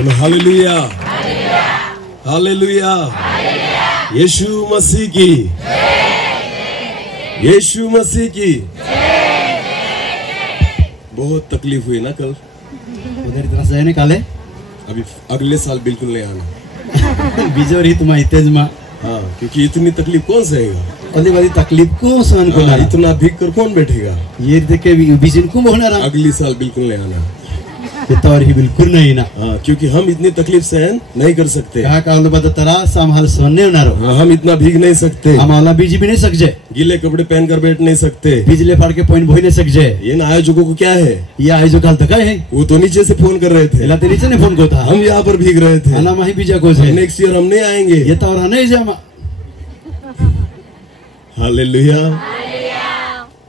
Hallelujah, hallelujah. यीशु मसीह की, यीशु मसीह की। बहुत तकलीफ हुई ना कल, उधर तरह से नहीं काले अभी अगले साल बिल्कुल नहीं आना। बीजोर ही तुम्हारी तेज माँ। हाँ, क्योंकि इतनी तकलीफ कौन सहेगा? अली वाली तकलीफ को सहन को इतना भीग कर कौन बैठेगा? ये देखे बीजन को बोलना रहा। अगली साल बिल्कुल नहीं आना। तो ही बिल्कुल नहीं ना। हाँ, क्योंकि हम इतनी तकलीफ सहन नहीं कर सकते। कहा का बता तरा संभाल सोने ना रो। हाँ, हम इतना भीग नहीं सकते। हम आला बीज भी नहीं सकते। गीले कपड़े पहनकर बैठ नहीं सकते। बिजली फाड़ के पॉइंट बोई नहीं सकते। ये ना आयोजकों को क्या है? ये आयोजक हाल तक है। वो तो नीचे से फोन कर रहे थे। नीचे ने फोन को था। हम यहाँ पर भीग रहे थे। आना माही बीजा को है। नेक्स्ट ईयर हम नहीं आएंगे। ये तो और नहीं जामा। हालेलुया।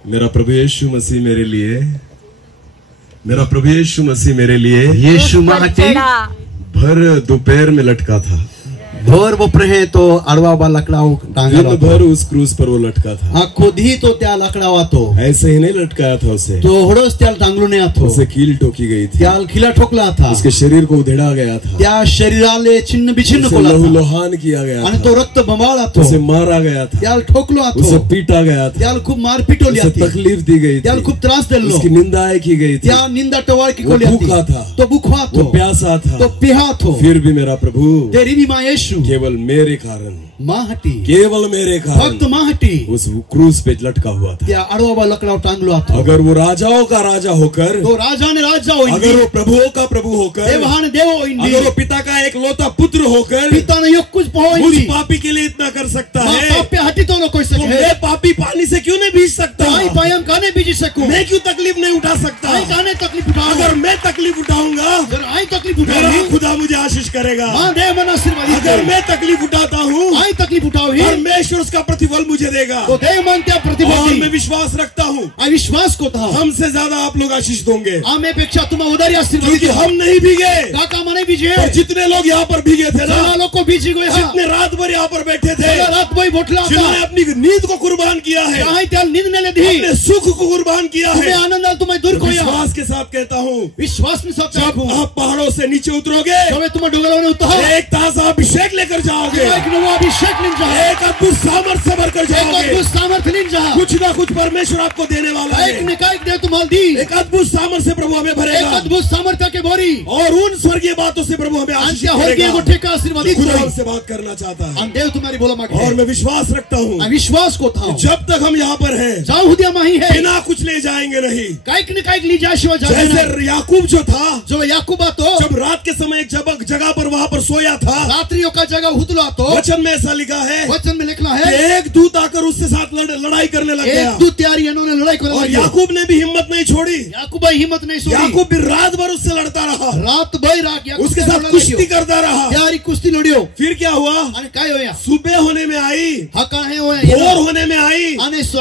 मेरा प्रभु यीशु मसीह मेरे लिए, मेरा प्रभु यीशु मसीह मेरे लिए यीशु माटी भर दोपहर में लटका था। भर बपरे है तो अड़वा बा लकड़ाओ टांगा भर उस क्रूज पर वो लटका था। खुद ही तो त्या लकड़ावा तो ऐसे ही नहीं लटकाया था उसे। तो हड़ोस त्याल टांगलो ने आथो। उसे कील ठोकी गई थी। त्याल खिला ठोकला था। उसके शरीर को उधेड़ा गया था। त्या शरीराले छिन्न बिछिन्न को लहूलुहान किया गया था। तो रक्त बंबाला था। उसे मारा गया था। त्याल ठोकलो आथो। उसे पीटा गया था। त्याल खूब मार पीटो लिया थी। तकलीफ दी गई थी। त्याल खूब त्रास देलो। उसकी निंदाएं की गई थी। त्या निंदा टवाल की को लिया थी। भूखा था। तो भूखा था। वो प्यासा था। तो पिहा था। फिर भी मेरा प्रभु तेरी भी मां यीशु केवल मेरे कारण मां हटी। केवल मेरे कारण भक्त मां हटी। उस क्रूज पे लटका हुआ था। त्या अड़वा लकड़ा टांगलो था। अगर वो राजाओं का राजा होकर, तो राजा ने राजा हो, अगर वो प्रभुओं का प्रभु होकर, देवान देव हो, अगर वो पिता का एक लौता पुत्र होकर, पिता ने यो कुछ मुझ पापी के लिए इतना कर सकता है, पापी हटी तो कोई सके। मैं पापी पानी से क्यों नहीं भीज सकता? पायम काने भीज सकूं? मैं क्यों तकलीफ नहीं उठा सकता? काने तकलीफ उठाऊं? अगर मैं तकलीफ उठाऊंगा, आई तकलीफ उठाऊंगा, खुदा मुझे आशीष करेगा। मां देव मन आशीर्वाद। अगर मैं तकलीफ उठाता हूँ, आई तकलीफ उठाओ, परमेश्वर उसका प्रतिफल मुझे देगा। तो देव मन क्या प्रतिफल? मैं विश्वास रखता हूँ। विश्वास को था हमसे ज्यादा आप लोग आशीष दोगे। हमें अपेक्षा तुम उधर आशीर्वाद। क्योंकि हम नहीं भीगे। काका मने भीगे। और जितने लोग यहाँ पर भीगे थे ना, लोग को भीजी गए। जितने रात भर यहाँ पर बैठे थे, रात भर बोटला, जिन्होंने अपनी नींद को कुर्बान किया है, नींद ने दी, अपने सुख को कुर्बान किया है, आनंद तुम्हें दूर को विश्वास के साथ कहता हूँ, विश्वास के साथ जब आप पहाड़ों से नीचे उतरोगे, तुम डोंगरों में उतरो, एक ताजा अभिषेक लेकर जाओगे। अभिषेक ले जाओ। एक अद्भुत सामर्थ्य भरकर जाओगे। सामर्थ्य ले जाओ। कुछ ना कुछ परमेश्वर आपको देने वाला है। एक दे तुम्हारी दी। एक अद्भुत सामर्थ्य प्रभु हमें भरेगा। एक अद्भुत सामर्थ्य के बोरी और उन स्वर्गीय बातों से प्रभु हमें आशीष करेगा। आशीर्वादित से बात करना चाहता है। देव तुम्हारी बोला मांगे। और मैं विश्वास रखता हूँ, विश्वास को था, जब तक हम यहाँ पर हैं, जाऊँ माही है, बिना कुछ ले जाएंगे नहीं। काइक न काइक ली जाए। जैसे याकूब जो था, जो याकूब तो जब रात के समय एक जगह पर वहाँ पर सोया था, रात्रियों का जगह हुतला तो वचन में ऐसा लिखा है, वचन में लिखना है, एक दूत आकर उसके साथ लड़ाई करने लग गया। एक दूत तैयारी इन्होंने लड़ाई करने लगा। और याकूब ने भी हिम्मत नहीं छोड़ी। याकूब भाई हिम्मत नहीं छोड़ी। याकूब भी रात भर उससे लड़ता रहा। रात भर उसके साथ कुश्ती करता रहा। यारी कुश्ती लड़ियो। फिर क्या हुआ? काय होया? सुबह होने में आई, भोर होने में आई,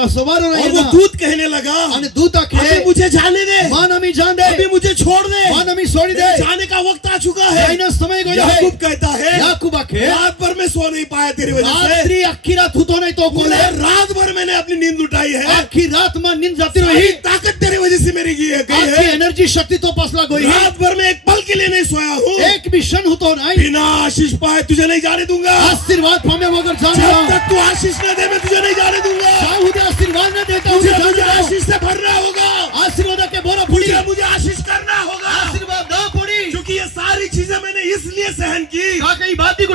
सवार हो और वो दूत कहने लगा, दूत अभी मुझे जाने दे, मान हमें जान दे, अभी मुझे छोड़ दे, मान हमें छोड़ दे, जाने का वक्त आ चुका है, समय गया है। याकूब कहता है, याकूब रात भर में सो नहीं पाया तेरी वजह से, अक्खी रात हुतो नहीं तो बोले, रात भर मैंने अपनी नींद उठाई है, अक्खी रात में नींद जाती रही, ताकत तेरी वजह से मेरी गई है, एनर्जी शक्ति तो पसला गई, रात भर में एक पल के लिए नहीं सोया हूँ, एक भी क्षण हुतो नहीं, बिना आशीष पाए तुझे नहीं जाने दूंगा। आशीर्वाद पाने वगैरह जब तक तू आशीष न दे मैं तुझे नहीं जाने दूंगा। आशीर्वाद न देता हूँ, मुझे आशीष से भरना होगा। आशीर्वाद के बोरा फूली, मुझे आशीष करना होगा। आशीर्वाद ना पड़ी, क्योंकि ये सारी चीजें मैंने इसलिए सहन की, कई बात को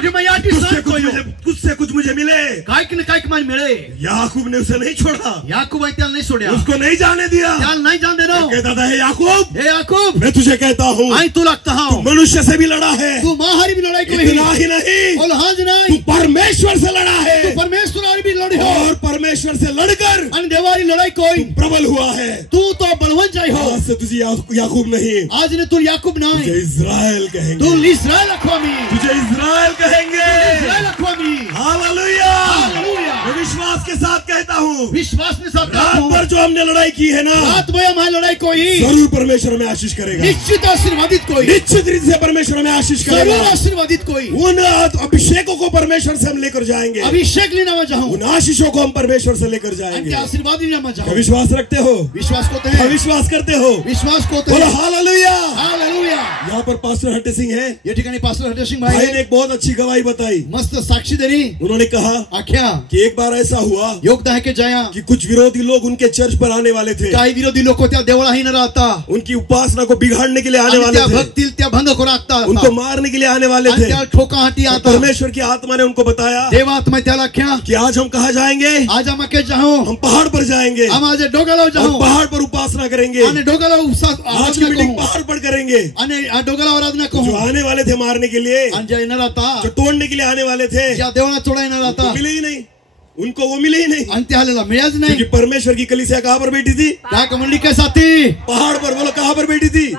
कुछ कुछ मुझे मिले, काइक मान मिले। याकूब ने उसे नहीं छोड़ा, याकूब नहीं छोड़ा, उसको नहीं जाने दिया, नहीं जान देना। कहता था, हे याकूब, हे याकूब, मैं तुझे कहता हूँ, तू लगता हूँ, मनुष्य से भी लड़ा है, तू माहारी भी लड़ाई को इतना ही नहीं, तू परमेश्वर से लड़ा है, तू परमेश्वर भी लड़ी हो, और परमेश्वर से लड़कर देवारी लड़ाई कोई प्रबल हुआ है। तू तो बलवान जाए हो। आज से तुझे याकूब नहीं, आज ने तू याकूब नहीं, तुझे इज़राइल कहेंगे, तू इज़राइल अख्वामी, तुझे इज़राइल कहेंगे, इज़राइल अख्वामी। Hallelujah, hallelujah. मैं विश्वास के साथ कहता हूँ, विश्वास के साथ रात भर जो हमने लड़ाई की है ना, रात भर हमारी लड़ाई कोई जरूर परमेश्वर में आशीष करेगा, निश्चित आशीर्वादित कोई, निश्चित रीति से परमेश्वर में आशीष करेगा, जरूर आशीर्वादित कोई। उन अभिषेकों को परमेश्वर से हम लेकर जाएंगे, अभिषेक लेना मैं चाहूँ, उन आशीषों को हम परमेश्वर परमेश्वर से लेकर आणि जाएंगे। त्या आशीर्वादाने आम्हा क्या जाऊ विश्वास रखते हो? विश्वास कोते क्या हैं विश्वास करते हो? विश्वास कोते बोलो हैं हालेलुया। हालेलुया। यहाँ पर पास्टर हट्टे सिंह है, या ठिकाणी पास्टर हटे सिंह भाई भाई आहे. ने एक बहुत अच्छी गवाही बताई। मस्त साक्षी देनी उन्होंने कहा आख्या कि एक बार ऐसा हुआ योगदान के जया कि कुछ विरोधी लोग उनके चर्च पर आने वाले थे। काही विरोधी लोक त्या देवळाही न राहता उनकी उपासना को बिगाड़ने के लिए आने आणि वाले त्या थे, भक्तील त्या भंग करू लागतात उनको मारने के लिए आने वाले आणि थे। त्या ठोकाहाटी आता परमेश्वर की आत्मा ने उनको बताया देवात्मा त्याला आख्या कि आज हम कहाँ जाएंगे? आज आम्हा के जाऊ हम पहाड़ पर जाएंगे आम्हा आज डोगाला और जाऊ पहाड़ पर उपासना करेंगे। आणि डोगाला आज की मीटिंग पहाड़ पर करेंगे। आणि डोगाला आराधना जो करू आने वाले थे मारने के लिए, आणि ज्या येणार आता जो तोड़ने के लिए आने वाले थे, ज्या देवळा चोळा येणार वो आता मिले ही नहीं, उनको वो मिले ही नहीं, आणि त्या आलेला मिळाच क्योंकि नाही परमेश्वर की कलीसिया कहाँ पर बैठी थी? त्या कमंडली के साथी पहाड़ पर। बोलो कहाँ पर बैठी थी?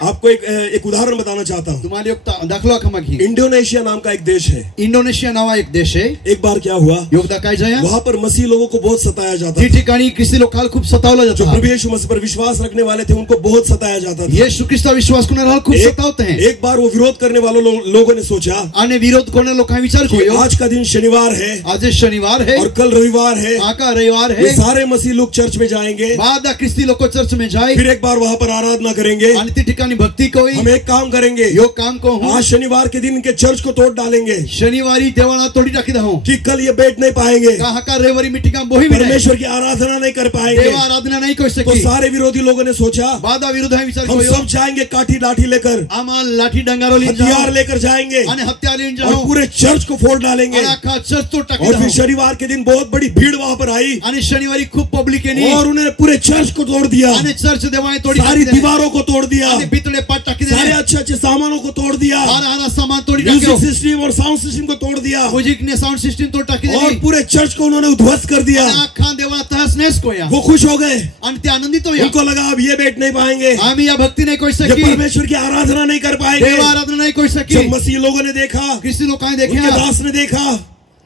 आपको एक उदाहरण बताना चाहता हूँ। तुम्हाला एक दाखलो का मग इंडोनेशिया नाम का एक देश है। इंडोनेशिया नावा एक देश आहे एक बार क्या हुआ, योगदा काय जया वहां पर मसीह लोगों को बहुत सताया जाता ती था। ठिकाणी ख्रिस्ती लोकांना खूप सतावलं जो जातं. प्रभु यीशु मसीह पर विश्वास रखने वाले थे उनको बहुत सताया जाता था। येशू ख्रिस्ता विश्वास करणारा खूप सतावते हैं. एक बार वो विरोध करने वालों लोगों ने सोचा आणि विरोध करणाऱ्या लोकांनी विचार कि केला आज का दिन शनिवार है आज शनिवार है और कल रविवार है, आका रविवार ये है सारे मसीह लोग चर्च में जाएंगे, बाद ख्रिस्ती लोक चर्च में जाए फिर एक बार वहां पर आराधना करेंगे। आणि ती ठिकाणी भक्ती कोई हम एक काम करेंगे, यो काम को हूं आज शनिवार के दिन के चर्च को तोड़ डालेंगे शनिवारी देवळा तोडी टाकी दाहो कि कल ये बैठ नहीं पाएंगे, का हका रविवारी मीटिंगा बोही भी नाही परमेश्वर की आराधना नहीं कर पाएंगे। देव आराधना नाही करू तो सकी सारे विरोधी लोगों ने सोचा बादा विरोध है विचार हम कोयो सब जाएंगे काठी लाठी लेकर, आम्हा लाठी डंगारो लिन हथियार जाओ लेकर जाएंगे आणि हत्या लिन और जाओ पूरे चर्च को फोड़ डालेंगे। आणि अख्खा चर्च तोड टाकी और फिर दाहो शनिवार के दिन बहुत बड़ी भीड़ वहां पर आई आणि शनिवारी खूप पब्लिक येनी और उन्होंने पूरे चर्च को तोड़ दिया, आणि चर्च देवाने तोडी सारी टाकी दीवारों को तोड़ दिया, आणि बितडे पाट टाकी सारे दिले अच्छे अच्छे सामानों को तोड़ दिया, आरा सामान तोडी म्यूजिक टाक्यो सिस्टम और साउंड सिस्टम को तोड़ दिया म्युझिक ने साउंड सिस्टम तोड टाकी और दिली पूरे चर्च को उन्होंने उद्ध्वस्त कर दिया। आणि अख्खा देवळा तहस नहस कोया वो खुश हो गए, आणि ते आनंदित होया उनको लगा अब ये बैठ नहीं पाएंगे, आम्ही या भक्ती नाही कोई ये सकी परमेश्वर की आराधना नहीं कर पाएंगे। देव आराधना नाही कोई सकी जब मसीह लोगों ने देखा, ख्रिस्ती लोकांनी उनके देखा दास ने देखा,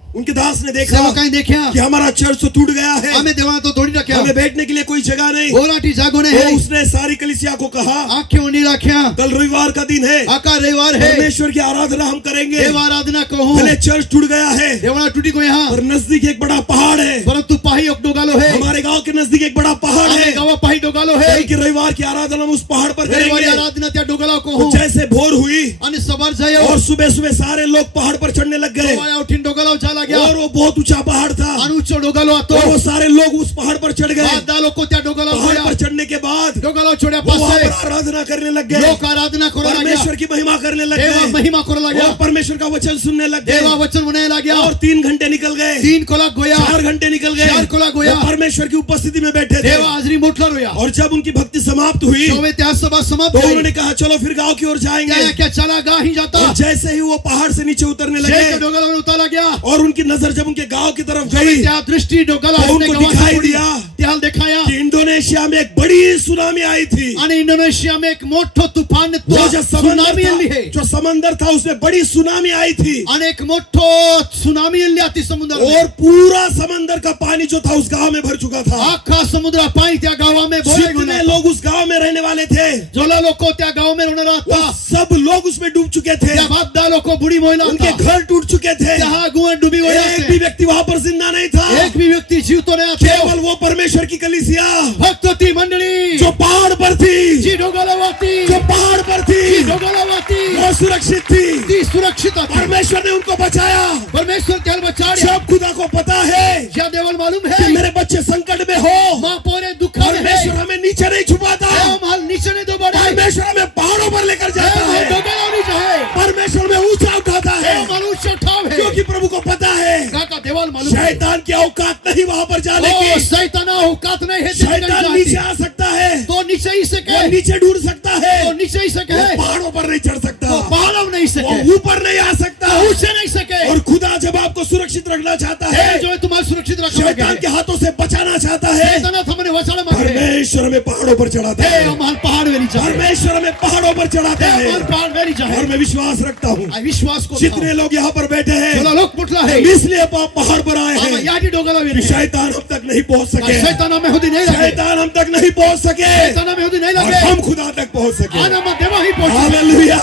उनके दास ने देखा सेवकांनी देखा कि हमारा चर्च तो टूट गया है, आम्ही देवळा तो तोडी टाक्या हमें बैठने के लिए कोई जगह नहीं। ओराटी जागो ने तो है उसने सारी कलीसिया को कहा आखे उनी राख्या कल रविवार का दिन है, आका रविवार है परमेश्वर की आराधना हम करेंगे। देव आराधना कहूं भले चर्च टूट गया है देवळा टुटी को यहाँ पर नजदीक एक बड़ा पहाड़ है, परंतु पाही एक डोगालो है हमारे गांव के नजदीक एक बड़ा पहाड़ आम्ही है, गावा पाही डोगालो है कि रविवार की आराधना हम उस पहाड़ पर रविवारी करेंगे। आराधना त्या डोगाला तो कहूं जैसे भोर हुई आणि सवार जायो और सुबह सुबह सारे लोग पहाड़ पर चढ़ने लग गए वाया उठीन डोगाला जाला गया और वो बहुत ऊंचा पहाड़ था आणि उच्च डोगालो आतो और वो सारे लोग उस पहाड़ पर चढ़ गए। बाद लोको त्या डोगाला पहाड़ होया पर चढ़ने के बाद डोगाला छोड्या वो वहां पासे पर आराधना करने लग गए, लोक आराधना करू लागल्या परमेश्वर की महिमा करने लग देवा गए महिमा करू लागल्या और परमेश्वर का वचन सुनने लग देवा गए वचन म्हणायला लागल्या और 3 घंटे निकल गए, 3 कोला गोया 4 घंटे निकल गए, 4 कोला गोया वो परमेश्वर की उपस्थिति में बैठे थे। देवा हाजरी मोठला रोया और जब उनकी भक्ति समाप्त हुई शोवे त्या सभा समाप्त तो झाली उन्होंने कहा चलो फिर गांव की ओर जाएंगे। क्या क्या चला गा ही जाता और जैसे ही वो पहाड़ से नीचे उतरने जय लगे डोगाला उतारला गया और उनकी नजर जब उनके गांव की तरफ गई त्या दृष्टी डोगाला तो उनको दिखाई दिया त्याला देखाया कि इंडोनेशिया में एक बड़ी सुनामी आई थी। आणि इंडोनेशिया में एक मोठो तूफान वो जो सुनामी आली है जो समंदर था उसमें बड़ी सुनामी आई थी आणि एक मोठो सुनामी आली अति समुद्र और पूरा समंदर का पानी जो था उस गांव में भर चुका था। अख्खा समुद्र पाणी त्या गावामध्ये जितने लोग उस गांव में रहने वाले थे जोला लोक त्या गावामध्ये राहणार वो होता सब लोग उसमें डूब चुके थे, त्या बाददा लोक बुडी मोयला उनके घर टूट चुके थे, त्या गुवन डुबी एक भी गया व्यक्ति वहां पर जिंदा नहीं था, एक भी व्यक्ती जीवतो नाही आता केवल वो परमेश्वर की कलीसिया फक्त ती मंडळी जो पहाड़ पर थी, जी डोगाला वाती जो पहाड़ पर जी थी डोगाला वाती वो सुरक्षित थी। ती सुरक्षित होती परमेश्वर ने उनको बचाया। परमेश्वर त्याला बचाड्या जब खुदा को पता है या देवाला मालूम कि है मेरे बच्चे संकट में हो, मां पोरे दुखा में परमेश्वर हमें नीचे नहीं छुपाता, माल नीचे नहीं दो बड़ा परमेश्वर हमें पहाड़ों पर लेकर जाता है, डोगाला नहीं चाहे परमेश्वर में ऊंचा उठाता है, माल ऊंचा उठाव है क्योंकि प्रभु को पता है काका देवाला मालूम है शैतान की औकात नहीं वहां पर जाने ओ की। शैतान औकात नहीं है शैतान नीचे आ सकता है, तो नीचे ही सके वो नीचे ढूंढ सकता है, तो नीचे ही सके वो पहाड़ों पर नहीं चढ़ सकता, तो पहाड़ों नहीं सके वो ऊपर नहीं आ सकता, ऊंचे नहीं सके और खुदा जब आपको सुरक्षित रखना चाहता है, जो है तुम्हारा सुरक्षित रखना शैतान के हाथों से बचाना चाहता है, शैतान हमने वचन मांगे परमेश्वर हमें पहाड़ों पर चढ़ाता हे है, हमारे पहाड़ में नहीं जाए परमेश्वर हमें पहाड़ों पर चढ़ाता है। हमारे पहाड़ में नहीं जाए और मैं विश्वास रखता हूँ विश्वास को जितने लोग यहाँ पर बैठे हैं बोला लोग पुटला है इसलिए पहाड़ पर आए हैं याटी डोगाला कि शैतान हम तक नहीं पहुँच सके, शैतान में होती नहीं लगे शैतान हम तक नहीं पहुँच सके शैतान में होती नहीं और लगे हम खुदा तक पहुँच सके। आना मत देवा ही पहुंचे हालेलुया,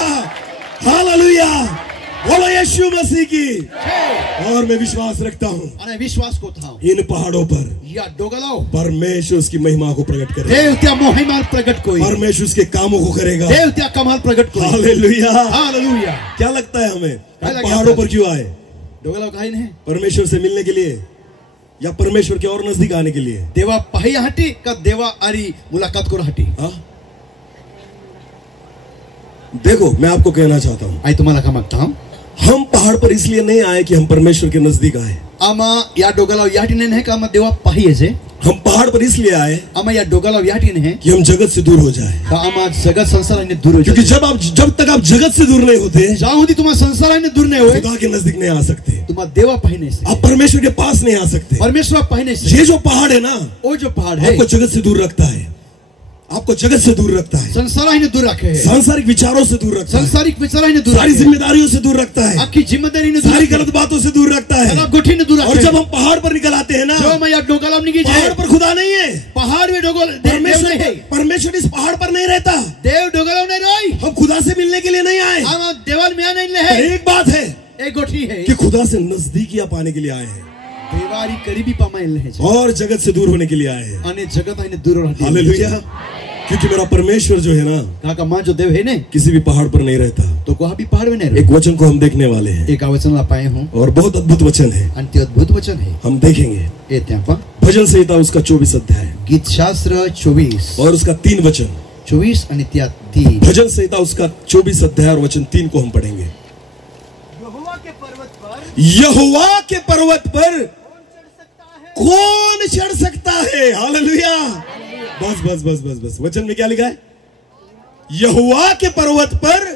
हालेलुया, बोलो यीशु मसीह की। और मैं विश्वास रखता हूँ અને વિશ્વાસ કોથાવ इन पहाड़ों पर યા ડોગલાઓ परमेश्वर उसकी महिमा को प्रकट करेगा, દેવ ત્યાં મહિમા પ્રગટ કોઈ, परमेश्वर उसके कामों को करेगा। દેવ ત્યાં કમાલ પ્રગટ કોઈ। हालेलुया। હાલેલુયા। क्या लगता है हमें क्या लगता पहाड़ों है? पर क्यों आए? ડોગલાઓ કાઈ નહીં, परमेश्वर से मिलने के लिए या परमेश्वर के और नजदीक आने के लिए? દેવા પાહી હટી કા દેવા આરી મુલાકાत કોર હટી? हाँ? देखो मैं आपको कहना चाहता हूँ, આ તમારા કા માંગતા હું, हम पहाड़ पर इसलिए नहीं आए कि हम परमेश्वर के नजदीक आए। આમાં યા ડોગલાઓ યાટી ને નહીં કે આમાં દેવા પાહી છે, हम पहाड़ पर इसलिए आए આમાં યા ડોગલાઓ યાટી ને कि हम जगत से दूर हो जाए, તો આમાં જગત સંસાર ને दूर हो क्योंकि जाए। जब तक आप जगत से दूर नहीं होते જ્યાં સુધી તમારા સંસાર ને दूर નહીં હોય, खुदा के नजदीक नहीं आ सकते, તમારા દેવા પાહી નહીં છે, आप परमेश्वर के पास नहीं आ सकते। પરમેશ્વર પાહી નહીં છે। ये जो पहाड़ है ना, ओ जो पहाड़ है आपको जगत से दूर रखता है, आपको जगत से दूर रखता है, संसार ने दूर रखे है, सांसारिक विचारों से दूर रखता है, संसारिक विचार ने दूर सारी रखे है, जिम्मेदारियों से दूर रखता है, आपकी जिम्मेदारी ने दूर सारी रखे है, गलत बातों से दूर रखता है। खराब गोठी ने दूर और रखे जब है। हम पहाड़ पर निकल आते हैं ना, जो मैं या डोगलाम निकी पहाड़ जाए, पर खुदा नहीं है, पहाड़ में डोगल देव परमेश्वर नहीं है, परमेश्वर इस पहाड़ पर नहीं रहता। देव डोगलाम नहीं रही, हम खुदा से मिलने के लिए नहीं आए। हम देवाल में नहीं ले पर है, एक बात है एक गोठी है कि खुदा से नजदीकियां पाने के लिए आए हैं देवारी करीबी पामाइल नहीं है, और जगत से दूर होने के लिए आए हैं। अने जगत ने दूर रहती है। हालेलुया। क्योंकि मेरा परमेश्वर जो है ना, काका मां जो देव है ने, किसी भी पहाड़ पर नहीं रहता। तो कोहा भी पहाड़ में नहीं एक वचन को हम देखने वाले हैं, एक वचन ला पाए हूं, और बहुत अद्भुत वचन है, अन ते अद्भुत वचन है, हम देखेंगे। ए ત્યાં પણ भजन संहिता उसका 24 अध्याय गीत शास्त्र 24 और उसका 3 वचन। 24 અને ત્યાં 3। भजन संहिता उसका 24 अध्याय और वचन 3 को हम पढ़ेंगे। यहोवा के पर्वत पर कौन चढ़ सकता है? हालेलुया। बस बस बस बस बस, वचन में क्या लिखा है? यहोवा के पर्वत पर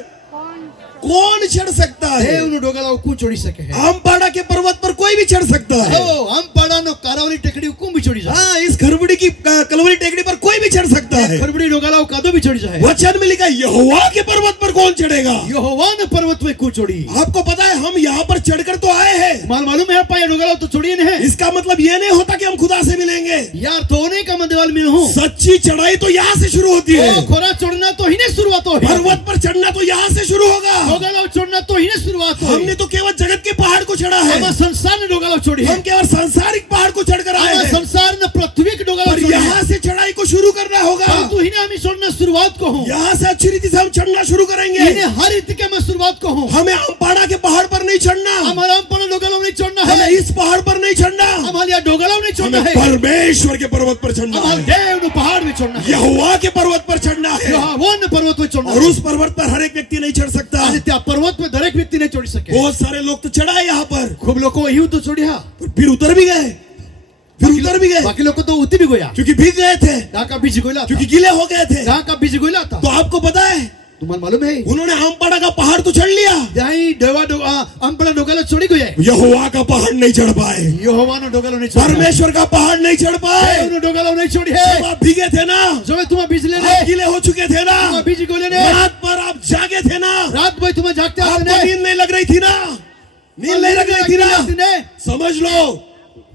कौन चढ़ सकता है? દેવનો ડોગલાઓ કુ ચોડી શકે છે? आमपाड़ा के पर्वत पर कोई भी चढ़ सकता है। ઓ આમપાડાનો કારાવલી ટેકડી કુ બી ચોડી જાય? हाँ, इस खरबड़ी की कलवरी टेकड़ी पर कोई भी चढ़ सकता है। ખરબડી ડોગલાઓ કાદો બી ચોડી જાય। वचन में लिखा है यहोवा के पर्वत पर कौन चढ़ेगा? यहोवाના પર્વત પર કુ ચોડી? आपको पता है हम यहाँ पर चढ़कर तो आए हैं, માલ માલુમ है પાયા ડોગલાઓ तो छोड़िए नहीं है, इसका मतलब ये नहीं होता कि हम खुदा से मिलेंगे। यार तो नहीं का मैं देवाल में हूँ। सच्ची चढ़ाई तो यहाँ से शुरू होती है, ओ खोरा चढ़ना तो ही ने शुरुआत हो, पर्वत पर चढ़ना तो यहाँ से शुरू होगा। डोगलाओ चढ़ना तो ही ने शुरुआत हो। हमने तो केवल जगत के पहाड़ को चढ़ा है, हम संसार ने डोगलाओ छोड़ी है, हम केवल सांसारिक पहाड़ को चढ़कर आए हम हैं, संसार ने पृथ्वी के डोगलाओ पर छोड़ी है। यहाँ से चढ़ाई को शुरू करना होगा। परंतु ही ने हमें चढ़ना शुरुआत को हूँ, यहाँ से अच्छी रीति से हम चढ़ना शुरू करेंगे। इन्हें हर रीति के मैं शुरुआत को हूँ। हमें आमपाड़ा के पहाड़ पर नहीं चढ़ना, हमारा हम पर डोगलाओ नहीं चढ़ना हमें है, इस पहाड़ पर नहीं चढ़ना, हमारे यहाँ डोगलाओ नहीं चढ़ना हमें है, परमेश्वर के पर्वत पर चढ़ना हमारे है, देव ने पहाड़ में चढ़ना है, यहोवा के पर्वत पर चढ़ना है। यहोवा पर्वत में चढ़ना और है। उस पर्वत पर हर एक व्यक्ति नहीं चढ़ सकता। અને ત્યાં पर्वत में दरेक व्यक्ति ने चढ़ी सके। बहुत सारे लोग तो चढ़ाए यहाँ पर, खूब लोग को यही तो चढ़िया, फिर उतर भी गए, फिर उतर भी गए, बाकी लोग को तो उती भी गया, क्योंकि भीग गए थे, जहाँ का बीज गोला था, क्योंकि गीले हो गए थे। जहाँ का बीज गोला था। तो आपको पता है तुम्हारे मालूम है उन्होंने आमपाड़ा का पहाड़ तो चढ़ लिया, जहाँ देवा हम पड़ा डोगला चढ़ी गया, यहोवा का पहाड़ नहीं चढ़ पाए, यहोवा डोगला नहीं चढ़ा, परमेश्वर का पहाड़ नहीं चढ़ पाए। देव डोगला नहीं चढ़ी है। जब आप भीगे थे ना, जो तुम बीज ले आप गीले हो चुके थे ना, तुम बीज गोले ने रात भर आप जागे थे ना, रात भर तुम्हें जागते आपको आते नींद नहीं लग रही थी ना, नींद नहीं लग रही थी ना, समझ लो,